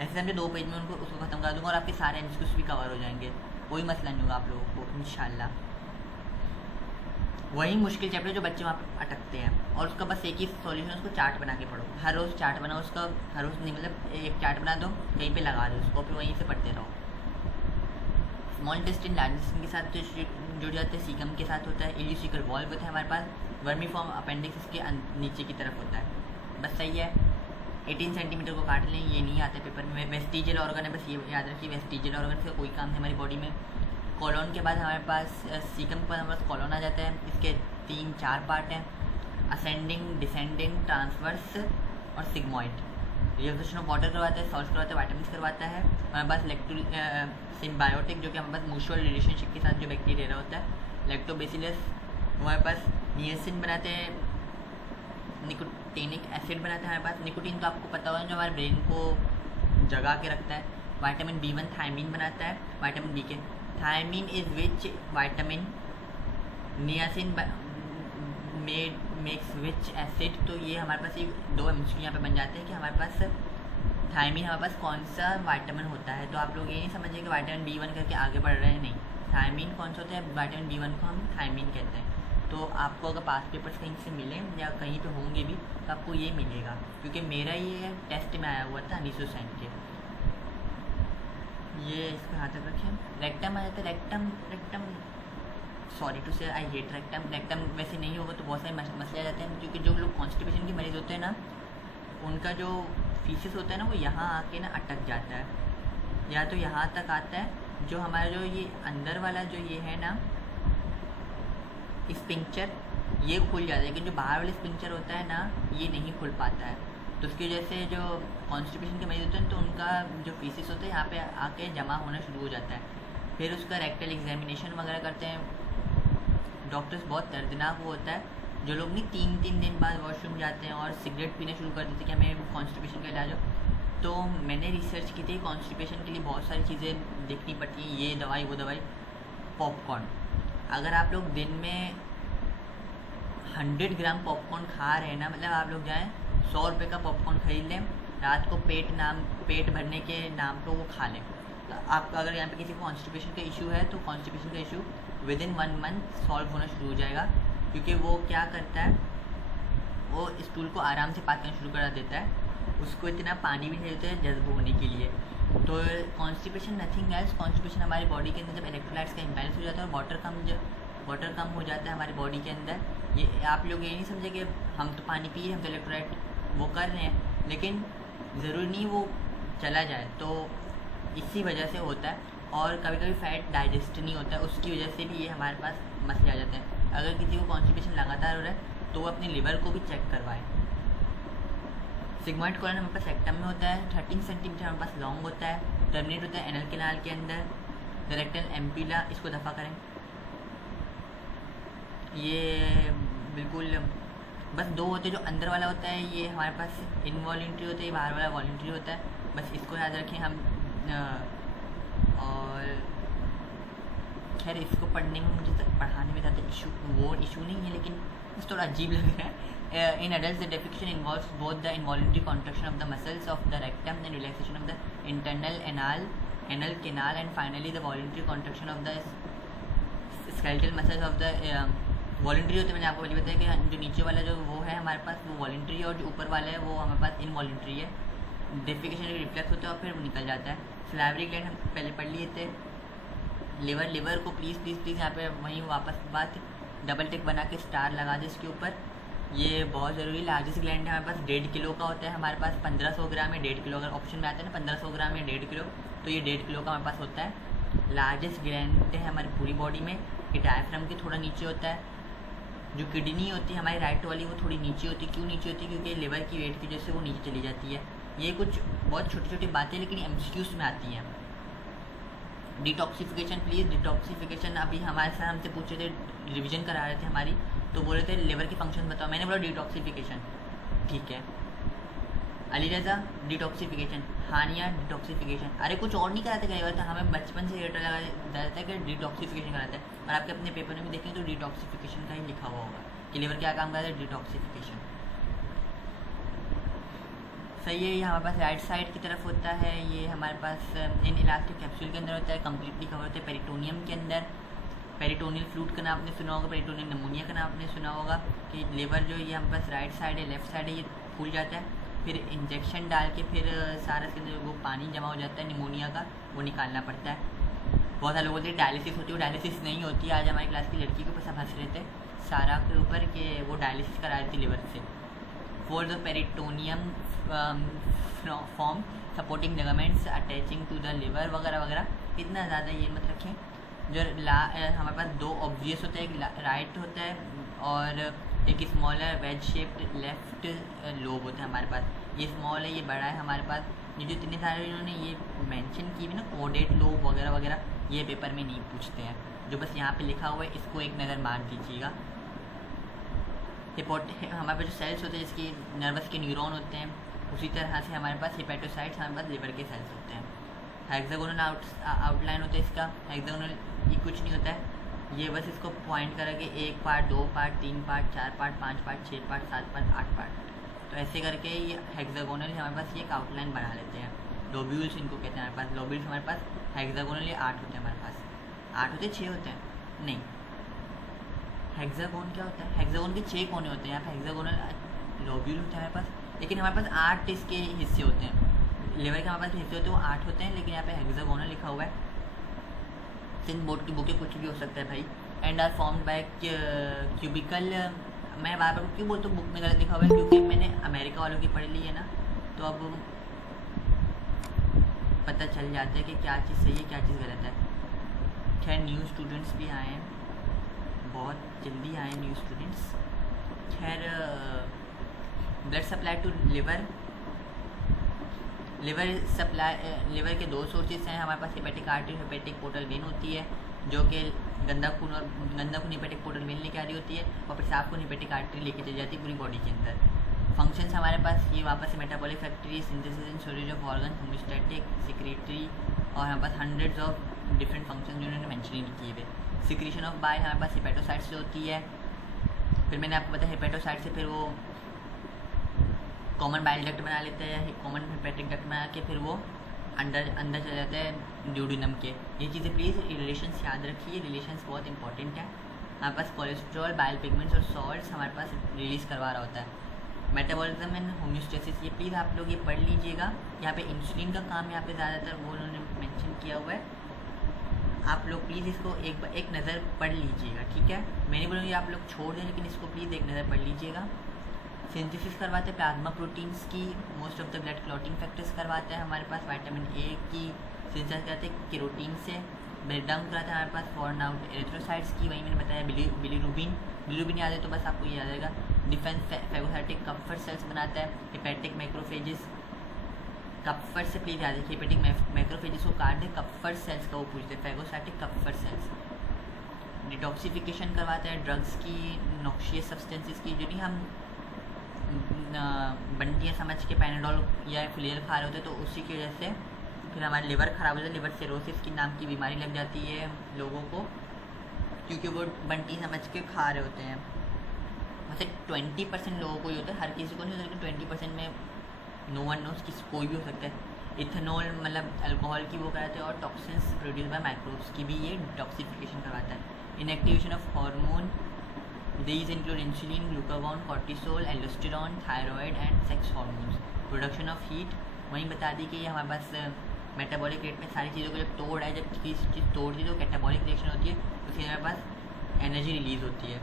ऐसे समझे 2 पेज में उसको ख़त्म कर दूँगा, और आपके सारे एमसीक्यूज़ भी कवर हो जाएंगे, कोई मसला नहीं होगा आप लोगों को इंशाल्लाह। वही मुश्किल चैप्टर जो बच्चे वहाँ पर अटकते हैं, और उसका बस एक ही सॉल्यूशन, उसको चार्ट बना के पढ़ो। हर रोज़ चार्ट बनाओ उसका, हर रोज़ नहीं मतलब एक चार्ट बना दो, कहीं पे लगा दो उसको, फिर वहीं से पढ़ते रहो। स्मॉल इंटेस्टाइन लार्ज इंटेस्टाइन के साथ जुड़ जाते हैं, सीकम के साथ होता है, इल्यूसिकल वॉल्व होता है हमारे पास, वर्मीफॉर्म अपेंडिक्स इसके नीचे की तरफ होता है, बस सही है। 18 सेंटीमीटर को काट लें, ये नहीं आता पेपर में। वेस्टिजियल ऑर्गन है, बस ये याद रखिए, वेस्टिजियल ऑर्गन से कोई काम है हमारी बॉडी में। कॉलोन के बाद हमारे पास सीकम के बाद हमारे पास कॉलोन आ जाता है, इसके तीन चार पार्ट हैं, असेंडिंग, डिसेंडिंग, ट्रांसवर्स और सिग्मॉइड। रिएब्जॉर्प्शन ऑफ वाटर करवाता है, सॉल्ट करवाता है, वाइटामिन करवाता है। हमारे पास सिम्बायोटिक जो कि हमारे पास म्यूचुअल रिलेशनशिप के साथ जो बैक्टीरिया रहा होता है, लैक्टोबैसिलस हमारे पास नियसिन बनाते हैं, निकोटिनिक एसिड बनाते हैं हमारे पास। निकोटीन तो आपको पता होगा जो हमारे ब्रेन को जगा के रखता है। विटामिन B1 थायमीन बनाता है, विटामिन B के thiamine is which vitamin, niacin makes which acid. तो ये हमारे पास एक दो एमसीक्यू यहाँ पे बन जाते हैं कि हमारे पास थायमीन हमारे पास कौन सा विटामिन होता है। तो आप लोग ये नहीं समझिए कि विटामिन B1 करके आगे बढ़ रहे हैं, नहीं, थायमीन कौन सा होता है, विटामिन B1 को हम थायमीन कहते हैं। तो आपको अगर पास पेपर्स कहीं से मिले या कहीं पे होंगे भी तो आपको ये मिलेगा, क्योंकि मेरा ये टेस्ट में आया हुआ था अनीसोसाइन के। ये इसको हाथ तक रखें। रेक्टम आ जाता है, रेक्टम सॉरी टू से आई हेट रेक्टम वैसे नहीं होगा तो बहुत सारे मसले आ जाते हैं, क्योंकि जो लोग कॉन्स्टिपेशन के मरीज़ होते हैं ना, उनका जो फीसिस होता है ना वो यहाँ आके ना अटक जाता है, या तो यहाँ तक आता है। जो हमारा जो ये अंदर वाला जो ये है ना स्पिंक्चर, ये खुल जाता है, लेकिन जो बाहर वाला स्पिंक्चर होता है ना ये नहीं खुल पाता है। तो उसकी वजह से जो कॉन्स्टिपेशन के मरीज होते हैं तो उनका जो फीसिस होता है यहाँ पे आके जमा होना शुरू हो जाता है। फिर उसका रेक्टल एग्जामिनेशन वगैरह करते हैं डॉक्टर्स। बहुत दर्दनाक वो होता है। जो लोग नहीं 3-3 दिन बाद वॉशरूम जाते हैं और सिगरेट पीना शुरू कर देते हैं कि हमें कॉन्स्टिपेशन का इलाज हो, तो मैंने रिसर्च की थी कॉन्स्टिपेशन के लिए बहुत सारी चीज़ें देखनी पड़ती हैं, ये दवाई वो दवाई। पॉपकॉर्न, अगर आप लोग दिन में 100 ग्राम पॉपकॉर्न खा रहे हैं ना, मतलब आप लोग जाएँ 100 रुपये का पॉपकॉर्न खरीद लें, रात को पेट भरने के नाम पे वो खा लें। तो आपका अगर यहाँ पे किसी को कॉन्स्टिपेशन का इशू है तो कॉन्स्टिपेशन का इशू विदिन 1 मंथ सॉल्व होना शुरू हो जाएगा, क्योंकि वो क्या करता है, वो स्टूल को आराम से पास करना शुरू करा देता है, उसको इतना पानी भी नहीं देते हैं जज्ब होने के लिए। तो कॉन्स्टिपेशन नथिंग एल्स, कॉन्स्टिपेशन हमारी बॉडी के अंदर जब इलेक्ट्रोलाइट्स का इम्बैलेंस हो जाता है और वाटर कम हो जाता है हमारी बॉडी के अंदर। ये आप लोग ये नहीं समझे कि हम तो पानी पी रहे हैं, हम तो इलेक्ट्रोलाइट वो कर रहे हैं, लेकिन ज़रूरी नहीं वो चला जाए, तो इसी वजह से होता है। और कभी कभी फैट डाइजेस्ट नहीं होता है, उसकी वजह से भी ये हमारे पास मसले आ जाते हैं। अगर किसी को कॉन्स्टिपेशन लगातार हो रहा है तो वो अपने लिवर को भी चेक करवाए। सिग्मॉइड कॉलन हमारे पास रेक्टम में होता है, 13 सेंटीमीटर हमारे पास लॉन्ग होता है, टर्मिनेट होता है एनल कैनाल के अंदर। द रेक्टल एम्पिला, इसको दफ़ा करें। ये बिल्कुल बस दो होते हैं, जो अंदर वाला होता है ये हमारे पास इनवॉलेंट्री होता है, ये बाहर वाला वॉलेंट्री होता है। बस इसको याद रखें हम। और खैर इसको पढ़ने में मुझे पढ़ाने में ज़्यादा इशू नहीं है, लेकिन बस थोड़ा अजीब लग रहा है। In adults the defecation involves both the involuntary contraction of the muscles of the rectum and relaxation of the internal anal canal and finally the voluntary contraction of the skeletal muscles of the voluntary होते हैं। मैंने आपको पहले बताया कि जो नीचे वाला जो वो है हमारे पास वो वॉलेंट्री है, और जो ऊपर वाला है वो हमारे पास इनवॉलेंट्री है। डेफिकेशन रिफ्लेक्स होता है और फिर वो निकल जाता है। सलाइवरी ग्लैंड हम पहले पढ़ लिए थे। लिवर को प्लीज़ यहाँ पे वहीं वापस बात डबल टिक बना के स्टार लगा दे इसके ऊपर। ये बहुत ज़रूरी। लार्जेस्ट ग्लैंड है हमारे पास 1.5 किलो का होता है, हमारे पास 1500 ग्राम है 1.5 किलो। अगर ऑप्शन में आता है ना 1500 ग्राम या 1.5 किलो, तो ये 1.5 किलो का हमारे पास होता है। लार्जेस्ट ग्लैंड है हमारी पूरी बॉडी में। ये डायफ्राम के थोड़ा नीचे होता है। जो किडनी होती है हमारी राइट वाली वो थोड़ी नीचे होती है। क्यों नीचे होती है? क्योंकि लिवर की वेट की वजह से वो नीचे चली जाती है। ये कुछ बहुत छोटी छोटी बातें लेकिन एमसीक्यूज़ में आती हैं। डिटॉक्सिफिकेशन, प्लीज़ डिटॉक्सिफिकेशन अभी हमारे सर हमसे पूछ रहे थे, रिवीजन करा रहे थे हमारी, तो बोल रहे थे लिवर के फंक्शन बताओ। मैंने बोला डिटॉक्सिफिकेशन, ठीक है। अली रज़ा डिटॉक्सिफिकेशन, हानिया डिटॉक्सिफिकेशन। अरे कुछ और नहीं कराते कई बार, तो हमें बचपन से रेटर लगा जाता है कि डिटॉक्सिफिकेशन कराते हैं, और आपके अपने पेपर में भी देखें तो डिटॉक्सिफिकेशन का ही लिखा हुआ होगा कि लिवर क्या काम करता है, डिटॉक्सिफिकेशन। सही है। ये हमारे पास राइट साइड की तरफ होता है। ये हमारे पास इन इलास्टिक कैप्सूल के अंदर होता है, कम्प्लीटली कवर होता है पेरिटोनियम के अंदर। पेरिटोनियल फ्लूट का नाम आपने सुना होगा, पेरिटोनियल निमोनिया का नाम आपने सुना होगा कि लिवर जो ये हमारे पास राइट साइड है, लेफ्ट साइड है, ये फूल जाता है। फिर इंजेक्शन डाल के फिर सारा के अंदर वो पानी जमा हो जाता है निमोनिया का, वो निकालना पड़ता है। बहुत सारे लोग बोलते हैं डायलिसिस होती है, वो डायलिसिस नहीं होती। आज हमारी क्लास की लड़की के ऊपर सब हंस रहे थे सारा के ऊपर कि वो डायलिसिस करा रही थी लिवर से। For the peritoneum form supporting ligaments attaching to the liver वगैरह वगैरह। इतना ज़्यादा ये मत रखें। जो हमारे पास दो ऑब्वियस होते हैं, एक राइट होता है और एक smaller wedge shaped left lobe होता है हमारे पास। ये स्मॉल है, ये बड़ा है हमारे पास। ये जो इतने सारे इन्होंने ये मेंशन की हुई ना कोडेड लोब वगैरह वगैरह, ये पेपर में नहीं पूछते हैं। जो बस यहाँ पे लिखा हुआ है इसको एक नज़र मार दीजिएगा। हमारे पास जो सेल्स होते हैं जिसकी नर्वस के न्यूरॉन होते हैं, उसी तरह से हमारे पास हिपेटोसाइट्स हमारे पास लिवर के सेल्स होते हैं। हेक्सागोनल आउटलाइन होता है इसका। हेक्सागोनल ये कुछ नहीं होता है, ये बस इसको पॉइंट करके 1 part 2 part 3 part 4 part 5 part 6 part 7 part 8 part, तो ऐसे करके ये हेक्सागोनल हमारे पास ये एक आउटलाइन बना लेते हैं। लोब्यूल्स इनको कहते हैं हमारे पास। लोब्यूल्स हमारे पास हेक्सागोनल ये 8 होते हैं हमारे पास। 8 होते हैं 6 होते हैं नहीं, हेक्सागोन क्या होता है, हेक्सागोन के 6 कोने होते हैं। यहाँ पे हेक्सागोनल लोब्यूल होते हैं हमारे पास, लेकिन हमारे पास 8 इसके हिस्से होते हैं। लिवर के हमारे पास हिस्से होते हैं वो 8 होते हैं, लेकिन यहाँ पे हेक्सागोनल लिखा हुआ है। सिंध बोर्ड की बुकें कुछ भी हो सकता है भाई। And are formed by cubical. मैं बार बार क्यों बोलता हूँ बुक में गलत लिखा हुआ है, क्योंकि मैंने अमेरिका वालों की पढ़ ली है ना, तो अब पता चल जाता है कि क्या चीज़ सही है क्या चीज़ गलत है। खैर न्यू स्टूडेंट्स भी आए हैं, बहुत जल्दी आए न्यू स्टूडेंट्स। खैर blood supply to liver. Liver के 2 सोर्सेज हैं हमारे पास, hepatic artery, hepatic portal vein होती है, जो कि गंदा खून हेपेटिक पोर्टल वेन लेके आ रही होती है, और फिर साफ खून हेपेटिक आर्टरी लेके चली जाती है पूरी बॉडी के अंदर। फंक्शंस हमारे पास ये वापस से metabolic factory, synthesis and storage of organ, homeostatic, secretary, और हमारे पास हंड्रेड्स ऑफ डिफरेंट फंक्शन जो उन्होंने मेंशन ही नहीं किए हुए। सिक्रीशन ऑफ बाइल हमारे पास हेपेटोसाइट से होती है। फिर मैंने आपको बताया हेपेटोसाइट से फिर वो कॉमन बाइल डक्ट बना लेते हैं, कॉमन हेपेटिक डक्ट बना के फिर वो अंदर चले जाते हैं ड्यूडिनम के। ये चीज़ें प्लीज़ रिलेशंस याद रखिए, रिलेशंस बहुत इंपॉर्टेंट है। हमारे पास कोलेस्ट्रॉल, बाइल पिगमेंट्स और सॉल्ट्स हमारे पास रिलीज़ करवा रहा होता है। मेटाबॉलिज्म एंड होम्योस्टेसिस, ये प्लीज़ आप लोग ये पढ़ लीजिएगा। यहाँ पे इंसुलिन का काम यहाँ पे ज़्यादातर वो उन्होंने मेंशन किया हुआ है। आप लोग प्लीज़ इसको एक नज़र पढ़ लीजिएगा, ठीक है। मैं नहीं बोलूँगी आप लोग छोड़ दें, लेकिन इसको प्लीज़ एक नज़र पढ़ लीजिएगा। सिंथेसिस करवाते हैं प्लाज्मा प्रोटीन्स की, most of the blood clotting factors करवाते हैं हमारे पास। विटामिन ए की सिंथेसिस करते हैं केरोटीन से। ब्रेक डाउन कराते हैं हमारे पास फॉर्न आउट एरिथ्रोसाइट्स की, वही मैंने बताया बिलीरुबिन याद है तो बस आपको ये याद रहेगा। डिफेंस फैगोसाइटिक कम्फर्ट सेल्स बनाता है। हेपेटिक मैक्रोफेजेस, कप्फर से प्लीज़ याद रखिए, हेपेटिक मैक्रोफेजेस को काट दे, कप्फर सेल्स का वो पूछते हैं, फैगोसाइटिक कप्फर सेल्स। डिटॉक्सिफिकेशन करवाते हैं ड्रग्स की, नॉक्शियस सब्सटेंसेस की, जो नहीं हम बंटियाँ समझ के पैनाडोल या फिलियर खा रहे होते तो उसी की वजह से फिर हमारा लिवर ख़राब हो जाता है। लिवर सिरोसिस की नाम की बीमारी लग जाती है लोगों को, क्योंकि वो बंटी समझ के खा रहे होते हैं। वैसे 20% लोगों को ही होता है, हर किसी को नहीं होता, लेकिन 20% में नो वन नोस कोई भी हो सकता है। इथेनॉल मतलब अल्कोहल की वो कराते हैं, और टॉक्सिन्स प्रोड्यूस बाय माइक्रोब्स की भी ये डिटॉक्सिफिकेशन करवाता है। Inactivation of hormone, these include insulin, glucagon, cortisol, aldosterone, thyroid and sex hormones. Production of heat, वहीं बता दी कि ये हमारे पास मेटाबॉलिक रेट में सारी चीज़ों को जब तोड़ है, जब किसी चीज़ तोड़ती है तो कैटाबॉलिक रिएक्शन होती है, उससे हमारे पास एनर्जी रिलीज़ होती है।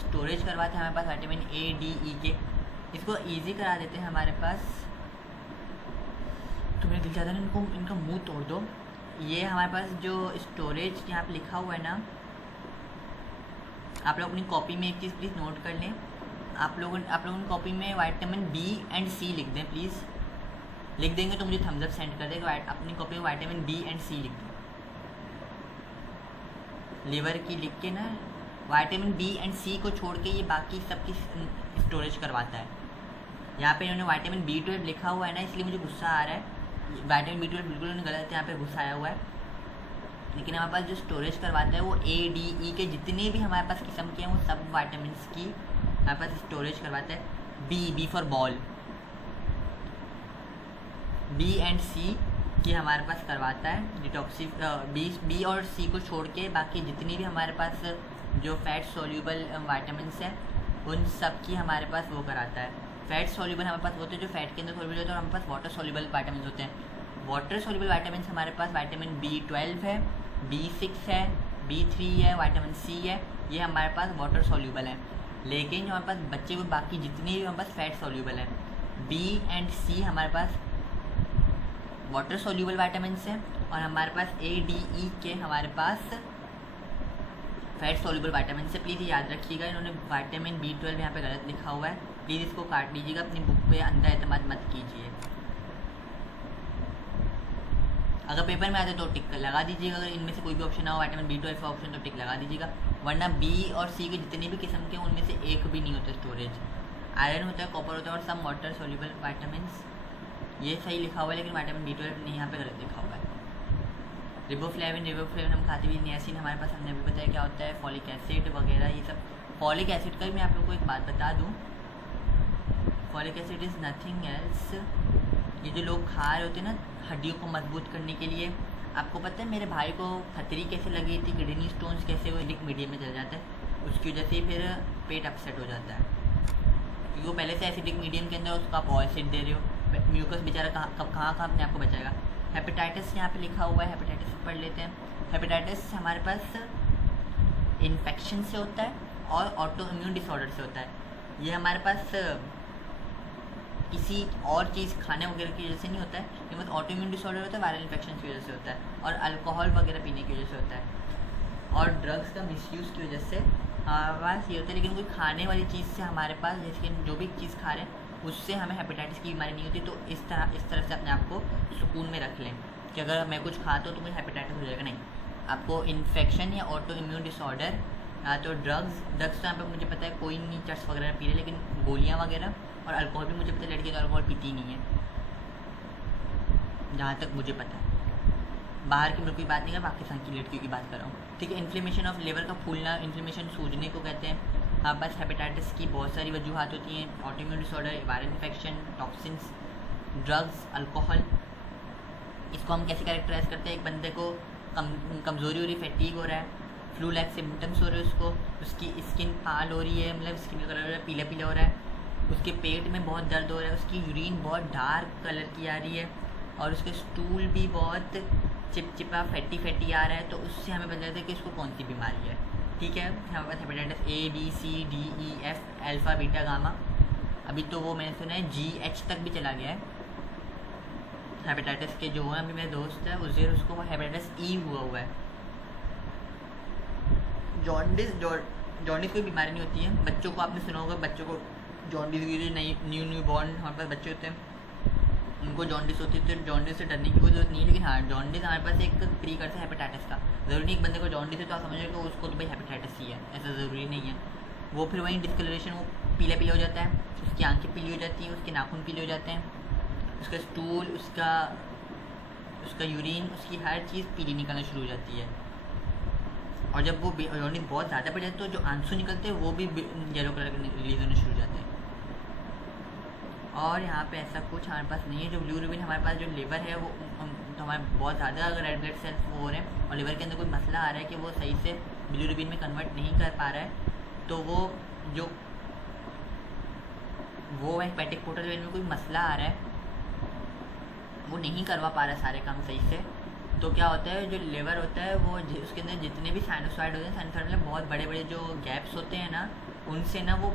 स्टोरेज करवाते हैं हमारे पास विटामिन ए, डी, ई के, इसको ईजी करा देते हैं हमारे पास। तो मेरा दिल चाहता है इनका मुँह तोड़ दो। ये हमारे पास जो स्टोरेज यहाँ पर लिखा हुआ है ना, आप लोग अपनी कॉपी में एक चीज़ प्लीज़ नोट कर लें। आप लोगों कॉपी में विटामिन बी एंड सी लिख दें प्लीज़। लिख देंगे तो मुझे थम्स अप सेंड कर देगा। अपनी कॉपी में विटामिन बी एंड सी लिख दें, लिवर की लिख के ना, विटामिन बी एंड सी को छोड़ के ये बाकी सब की स्टोरेज करवाता है। यहाँ पे इन्होंने विटामिन B12 लिखा हुआ है ना, इसलिए मुझे गुस्सा आ रहा है। विटामिन B12 बिल्कुल गलत यहाँ पे गुस्सा आया हुआ है, लेकिन हमारे पास जो स्टोरेज करवाता है वो ए, डी, ई के जितने भी हमारे पास किस्म के हैं वो सब विटामिन की हमारे पास स्टोरेज करवाता है। B for ball, B and C की हमारे पास करवाता है डिटॉक्सिफ। बी और सी को छोड़ के बाकी जितनी भी हमारे पास जो फैट सोल्यूबल विटामिन्स हैं उन सब की हमारे पास वो कराता है। फैट सोल्यूबल हमारे पास होते हैं जो फैट के अंदर सोल्यूबल होते हैं, और हमारे पास वाटर सोल्यूबल विटामिन होते हैं। वाटर सोल्यूबल विटामिन हमारे पास विटामिन B12 है, B6 है, B3 है, विटामिन सी है, ये हमारे पास वाटर सोल्यूबल है। लेकिन जो हमारे पास बच्चे को बाकी जितने भी हमारे पास फैट सोल्यूबल है, बी एंड सी हमारे पास वाटर सोल्यूबल विटामिन हैं, और हमारे पास ए, डी, ई के हमारे पास फैट सोल्यूबल वाइटामिन से प्लीज़ याद रखिएगा, इन्होंने विटामिन B12 यहाँ पे गलत लिखा हुआ है, प्लीज़ इसको काट लीजिएगा, अपनी बुक पे अंधा एतमाद मत कीजिए। अगर पेपर में आते तो टिक लगा दीजिएगा, अगर इनमें से कोई भी ऑप्शन ना हो विटामिन B12 का ऑप्शन तो टिक लगा दीजिएगा, वरना B और C के जितने भी किस्म के उनमें से एक भी नहीं होता स्टोरेज। आयरन होता है, कॉपर होता है और सम वाटर सोल्यूबल वाइटामिन, ये सही लिखा हुआ है, लेकिन विटामिन B12 नहीं, यहाँ पे गलत लिखा हुआ है। रिबोफ्लेविन हम खाते भी, नियासिन हमारे पास, हमने अभी बताया क्या होता है, फॉलिक एसिड वगैरह ये सब। फॉलिक एसिड का भी मैं आप लोगों को एक बात बता दूँ, folic acid is nothing else, ये जो लोग खा रहे होते हैं ना हड्डियों को मजबूत करने के लिए, आपको पता है मेरे भाई को खतरी कैसे लगी थी, किडनी स्टोन्स कैसे वो एसिडिक मीडियम में चल जाता है, उसकी वजह से फिर पेट अपसेट हो जाता है, क्योंकि वो पहले से एसिडिक मीडियम के अंदर, उसको आप एसिड दे रहे हो, म्यूकस बेचारा कहाँ अपने आप को बचाएगा। हेपेटाइटिस यहाँ पे लिखा हुआ है, हेपेटाइटिस पढ़ लेते हैं। हेपेटाइटिस हमारे पास इन्फेक्शन से होता है और ऑटो इम्यून डिसऑर्डर से होता है। ये हमारे पास किसी और चीज़ खाने वगैरह की वजह से नहीं होता है, ये बस ऑटो इम्यून डिसऑर्डर होता है, वायरल इन्फेक्शन की वजह से होता है और अल्कोहल वगैरह पीने की वजह से होता है और ड्रग्स का मिसयूज़ की वजह से हमारे पास ये होता है। लेकिन कोई खाने वाली चीज़ से हमारे पास, जैसे कि जो भी चीज़ खा रहे हैं उससे हमें हेपेटाइटिस की बीमारी नहीं होती। तो इस तरह से अपने आप को सुकून में रख लें कि अगर मैं कुछ खाता हूँ तो मुझे हेपेटाइटिस हो जाएगा, नहीं, आपको इन्फेक्शन या ऑटो इम्यून डिसऑर्डर या तो ड्रग्स तो यहाँ पे मुझे पता है कोई नहीं चर्च वगैरह पी रहे, लेकिन गोलियाँ वगैरह और अल्कोहल भी मुझे पता है लड़की तो अल्कोहल पीती नहीं है, जहाँ तक मुझे पता है। बाहर की मुल्क की बात नहीं कर, पाकिस्तान की लड़कियों की बात कर रहा हूँ, ठीक है। इन्फ्लेमेशन ऑफ लिवर का फूलना, इन्फ्लेमेशन सूजने को कहते हैं। हाँ, बस हेपेटाइटिस की बहुत सारी वजूहत होती हैं, autoimmune disorder, viral infection, toxins, drugs, alcohol. इसको हम कैसे कैरेक्टराइज करते हैं, एक बंदे को कमज़ोरी हो रही, फैटीग हो रहा है, फ्लू लाइक सिम्टम्स हो रहे हैं उसको, उसकी स्किन पाल हो रही है, मतलब स्किन का कलर पीला पीला हो रहा है, उसके पेट में बहुत दर्द हो रहा है, उसकी यूरिन बहुत डार्क कलर की आ रही है और उसके स्टूल भी बहुत चिपचिपा फैटी आ रहा है, तो उससे हमें पता चलता है कि इसको कौन सी बीमारी है, ठीक है। हमारे पास hepatitis A, B, C, D, E, F, alpha, beta, gamma, अभी तो वो मैंने सुना है GH तक भी चला गया है हेपेटाइटिस के। जो है अभी मेरे दोस्त है उसको हेपेटाइटिस E हुआ है। जॉन्डिस कोई बीमारी नहीं होती है, बच्चों को आपने सुना होगा, बच्चों को जॉन्डिस की न्यू बॉर्न हमारे पास बच्चे होते हैं उनको जॉन्डिस होती है, तो जॉन्डिस से डरने की कोई जरूरत नहीं है। लेकिन हाँ, जॉन्डिस हमारे पास एक प्रीकर्सर है हेपेटाइटिस का। ज़रूरी नहीं एक बंदे को जॉन्डिस है तो आप समझ लो उसको तो भाई हेपेटाइटिस ही है, ऐसा ज़रूरी नहीं है। वो फिर वहीं डिस्कलरेशन, वो पीला हो जाता है, उसकी आंखें पीली हो जाती हैं, उसके नाखून पीले हो जाते हैं, उसका स्टूल, उसका यूरिन, उसकी हर चीज़ पीली निकलना शुरू हो जाती है। और जब वो जॉन्डिस बहुत ज़्यादा बढ़ जाता है तो जो आंसू निकलते हैं वो भी येलो कलर के रिलीज होने शुरू हो जाते हैं। और यहाँ पे ऐसा कुछ हमारे पास नहीं है। जो बिलिरुबिन हमारे पास जो लिवर है वो तो हमारे बहुत ज़्यादा अगर रेड ब्लड सेल्स वो हो रहे हैं और लिवर के अंदर कोई मसला आ रहा है कि वो सही से बिलिरुबिन में कन्वर्ट नहीं कर पा रहा है, तो वो हेपेटिक पोर्टल वेन में कोई मसला आ रहा है, वो नहीं करवा पा रहा है सारे काम सही से, तो क्या होता है, जो लिवर होता है वो उसके अंदर जितने भी साइनोसॉइड होते हैं, साइनोसॉइड में बहुत बड़े बड़े जो गैप्स होते हैं ना, उनसे ना वो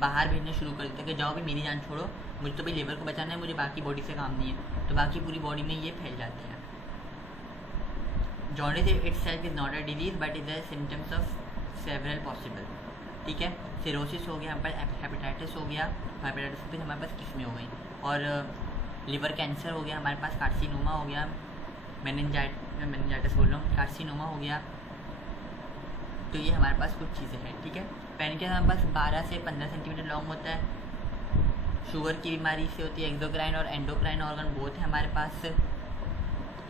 बाहर भेजने शुरू कर देते हैं कि जाओ भी मेरी जान छोड़ो, मुझे तो भी लिवर को बचाना है, मुझे बाकी बॉडी से काम नहीं है, तो बाकी पूरी बॉडी में ये फैल जाते हैं। Jaundice itself is not a disease but is a symptoms of several possible, ठीक है। सिरोसिस हो गया, हमारे पास हेपेटाइटिस हो गया, हेपेटाइटिस भी हमारे पास किस्में हो गई, और लिवर कैंसर हो गया, हमारे पास कार्सिनोमा हो गया, मेनिंजाइटिस बोल रहा हूँ, कार्सिनोमा हो गया, तो ये हमारे पास कुछ चीज़ें हैं, ठीक है। पैनक्रियास हमारे पास 12 से 15 सेंटीमीटर लॉन्ग होता है। शुगर की बीमारी से होती है, एक्सोक्राइन और एंडोक्राइन ऑर्गन बोथ है हमारे पास।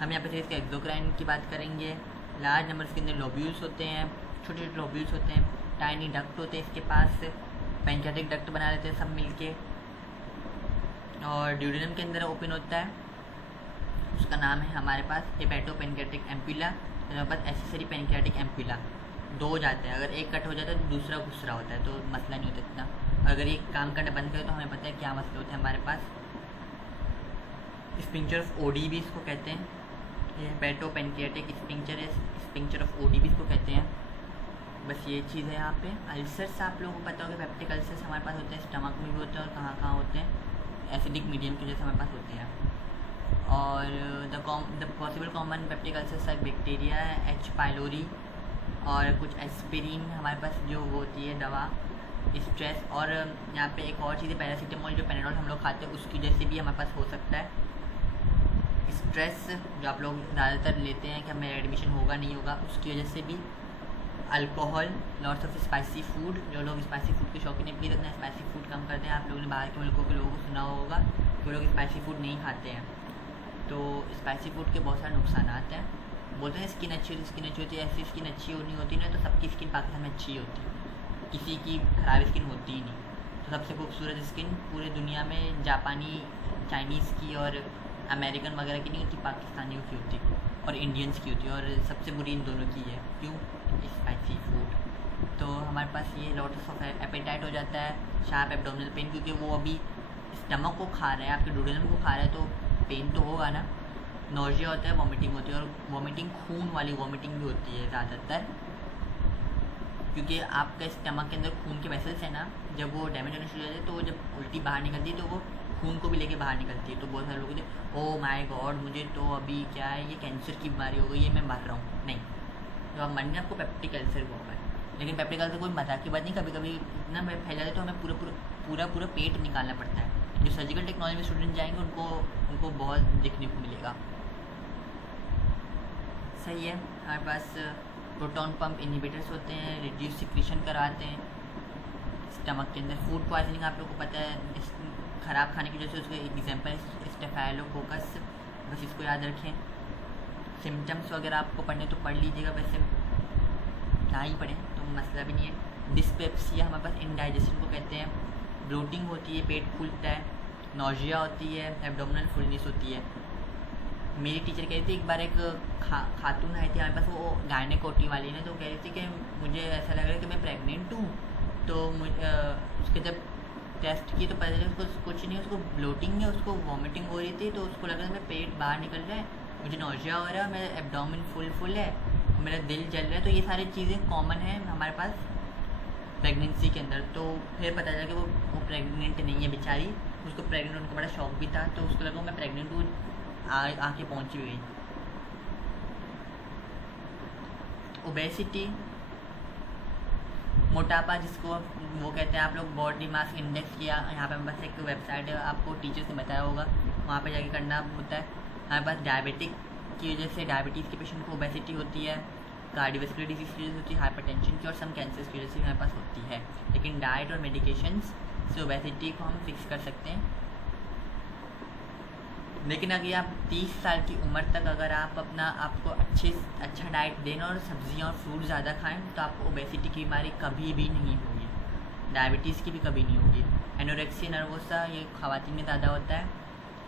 हम यहाँ पे सिर्फ इसके एक्सोक्राइन की बात करेंगे। लार्ज नंबर के अंदर लोब्यूल्स होते हैं, छोटे छोटे लोब्यूल्स होते हैं, टाइनी डक्ट होते हैं इसके पास, पैंक्रियाटिक डक्ट बना लेते हैं सब मिलके, और ड्यूडेनम के अंदर ओपन होता है, उसका नाम है हमारे पास हेपेटो पैनक्रियाटिक एम्पुला, हमारे पास एसेसरी पैनक्रियाटिक एम्पुला। 2 हो जाते हैं, अगर एक कट हो जाता है तो दूसरा घुस रहा होता है, तो मसला नहीं होता इतना, और अगर ये काम करना बंद करे तो हमें पता है क्या मसले होते हैं हमारे पास। स्पिंक्चर ऑफ ओडी भी इसको कहते हैं, ये hepato pancreatic sphincter of OD भी इसको कहते हैं। बस ये चीज़ है यहाँ पे। अल्सर्स आप लोगों को पता होगा, पेप्टिक अल्सर्स हमारे पास होते हैं, स्टमक में भी होते हैं और कहाँ कहाँ होते हैं, एसिडिक मीडियम की वजह से हमारे पास होते हैं। और the possible common peptic ulcers like bacteria, H. pylori और कुछ एस्पिरिन हमारे पास जो वो होती है दवा स्ट्रेस, और यहाँ पे एक और चीज़ है पैरासीटामोल, जो पेनाडोल हम लोग खाते हैं उसकी वजह से भी हमारे पास हो सकता है स्ट्रेस, जो आप लोग ज़्यादातर लेते हैं कि हमें एडमिशन होगा नहीं होगा, उसकी वजह से भी। Alcohol, lots of spicy food, जो लोग स्पाइसी फूड के शौकीन है प्लीज़ अपना स्पाइसी फूड कम करते हैं। आप लोगों ने बाहर के मुल्कों के लोगों को सुना होगा कि वो लोग स्पाइसी फूड नहीं खाते हैं, तो स्पाइसी फूड के बहुत सारे नुकसान हैं। बोलते हैं स्किन अच्छी होती, स्किन अच्छी होती है, ऐसी स्किन अच्छी होनी होती ना, तो सबकी स्किन पाकिस्तान में अच्छी होती है, किसी की ख़राब स्किन होती ही नहीं। तो सबसे खूबसूरत स्किन पूरी दुनिया में जापानी, चाइनीज़ की और अमेरिकन वगैरह की नहीं होती, पाकिस्तानियों की होती और इंडियंस की होती है, और सबसे बुरी इन दोनों की है। क्यों? Spicy food. तो हमारे पास ये लॉट्स ऑफ एपेटाइट हो जाता है, शार्प एब्डोमिनल पेन, क्योंकि वो अभी स्टमक को खा रहा है, आपके डूडेनम को खा रहा है, तो पेन तो होगा ना। नोजिया होता है, वॉमिटिंग होती है, और वॉमिटिंग खून वाली वॉमिटिंग भी होती है ज़्यादातर, क्योंकि आपके स्टमक के अंदर खून के वेसल्स हैं ना, जब वो डैमेज होने शुरू हो जाते हैं तो वो जब उल्टी बाहर निकलती है तो वो खून को भी लेके बाहर निकलती है। तो बहुत सारे लोग कहते हैं ओ माय गॉड मुझे तो अभी क्या है, ये कैंसर की बीमारी हो गई है, मैं मर रहा हूँ। नहीं, तो आप मरने आपको पेप्टिक अल्सर हुआ है, लेकिन पेप्टिक अल्सर कोई मजाक की बात नहीं, कभी कभी इतना फैल जाता है तो हमें पूरा पेट निकालना पड़ता है। जो सर्जिकल टेक्नोलॉजी में स्टूडेंट जाएंगे उनको बहुत देखने को मिलेगा। सही है। हमारे पास प्रोटॉन पंप इनहिबिटर्स होते हैं, रिड्यूस सिक्रीशन कराते हैं स्टमक के अंदर। फूड पॉइजनिंग आप लोग को पता है, ख़राब खाने की वजह से उसके एग्जाम्पल स्टेफाइलोकोकस, बस इसको याद रखें। सिम्टम्स वगैरह आपको पढ़ने तो पढ़ लीजिएगा, वैसे ना ही पढ़ें तो मसला भी नहीं है। डिस्पेप्सिया हमारे पास इंडाइजेशन को कहते हैं, ब्लोटिंग होती है, पेट फूलता है, नोजिया होती है, एब्डोमिनल फुलनेस होती है। मेरी टीचर कह रही थी एक बार, एक खातून आई थी हमारे पास, वो गायनेकोटी वाली ने, तो कह रही थी कि मुझे ऐसा लग रहा है कि मैं प्रेग्नेंट हूँ। तो उसके जब टेस्ट किए तो पता चला उसको कुछ नहीं, उसको ब्लोटिंग है, उसको वॉमिटिंग हो रही थी, तो उसको लग रहा था मेरा पेट बाहर निकल रहा है, मुझे नोजिया हो रहा है, मेरा एब्डोमिन फुल है, मेरा दिल जल रहा है। तो ये सारी चीज़ें कॉमन हैं हमारे पास प्रेगनेंसी के अंदर। तो फिर पता चला कि वो प्रेग्नेंट नहीं है बेचारी, उसको प्रेग्नेंट होने का बड़ा शौक भी था, तो उसको लगा मैं प्रेग्नेंट हूँ, आके पहुँची हुई। ओबेसिटी, मोटापा जिसको वो कहते हैं, आप लोग बॉडी मास इंडेक्स किया, यहाँ पे बस एक वेबसाइट है, आपको टीचर्स ने बताया होगा, वहाँ पे जाके करना होता है। हमारे पास डायबिटिक की वजह से, डायबिटीज़ के पेशेंट को ओबेसिटी होती है, कार्डियोवैस्कुलर डिजीज़ की वजह से होती है, हाइपरटेंशन की और सम कैंसर की वजह से हमारे पास होती है। लेकिन डाइट और मेडिकेशंस से ओबेसिटी को हम फिक्स कर सकते हैं। लेकिन अगर आप 30 साल की उम्र तक अगर आप आपको अच्छा डाइट दें और सब्जियां और फ्रूट ज़्यादा खाएं, तो आपको ओबेसिटी की बीमारी कभी भी नहीं होगी, डायबिटीज़ की भी कभी नहीं होगी। एनोरेक्सिया नर्वोसा ये ख़वातीन में ज़्यादा होता है,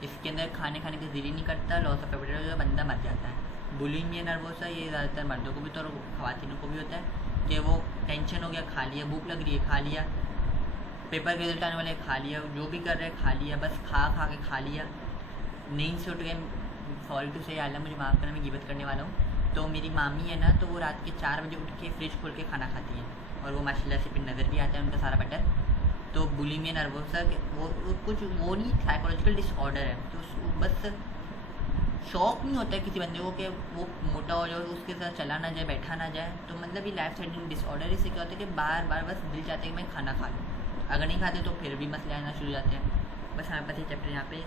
इसके अंदर खाने का दिल ही नहीं करता, लॉस ऑफ एपेटाइट जो बंदा मर जाता है। बुलिमिया नर्वोसा ये ज़्यादातर मर्दों को भी तो और ख़वातीनों को भी होता है कि वो टेंशन हो गया, खा लिया, भूख लग रही है, खा लिया, पेपर के रिजल्ट आने वाले खा लिया, जो भी कर रहे हैं खा लिया, बस खा के खा लिया, नींद से उठ गए। सॉरी टू से आला, मुझे माफ़ करना, मैं गिबत करने वाला हूँ। तो मेरी मामी है ना, तो वो रात के 4 बजे उठ के फ्रिज खोल के खाना खाती है, और वो माशाल्लाह से फिर नज़र भी आता है उनका सारा बटर। तो बुलिमिया नर्वोसा वो कुछ वो नहीं, साइकोलॉजिकल डिसऑर्डर है। तो बस शौक नहीं होता है किसी बंदे को कि वो मोटा हो जाए, उसके साथ चला ना जाए, बैठा ना जाए। तो मतलब ये लाइफ स्टाइल डिसऑर्डर, इससे क्या होता है कि बार बार बस दिल चाहता है कि मैं खाना खा लूँ, अगर नहीं खाते तो फिर भी मसले आना शुरू हो जाते हैं। बस हमारे पास ये चैप्टर यहाँ पे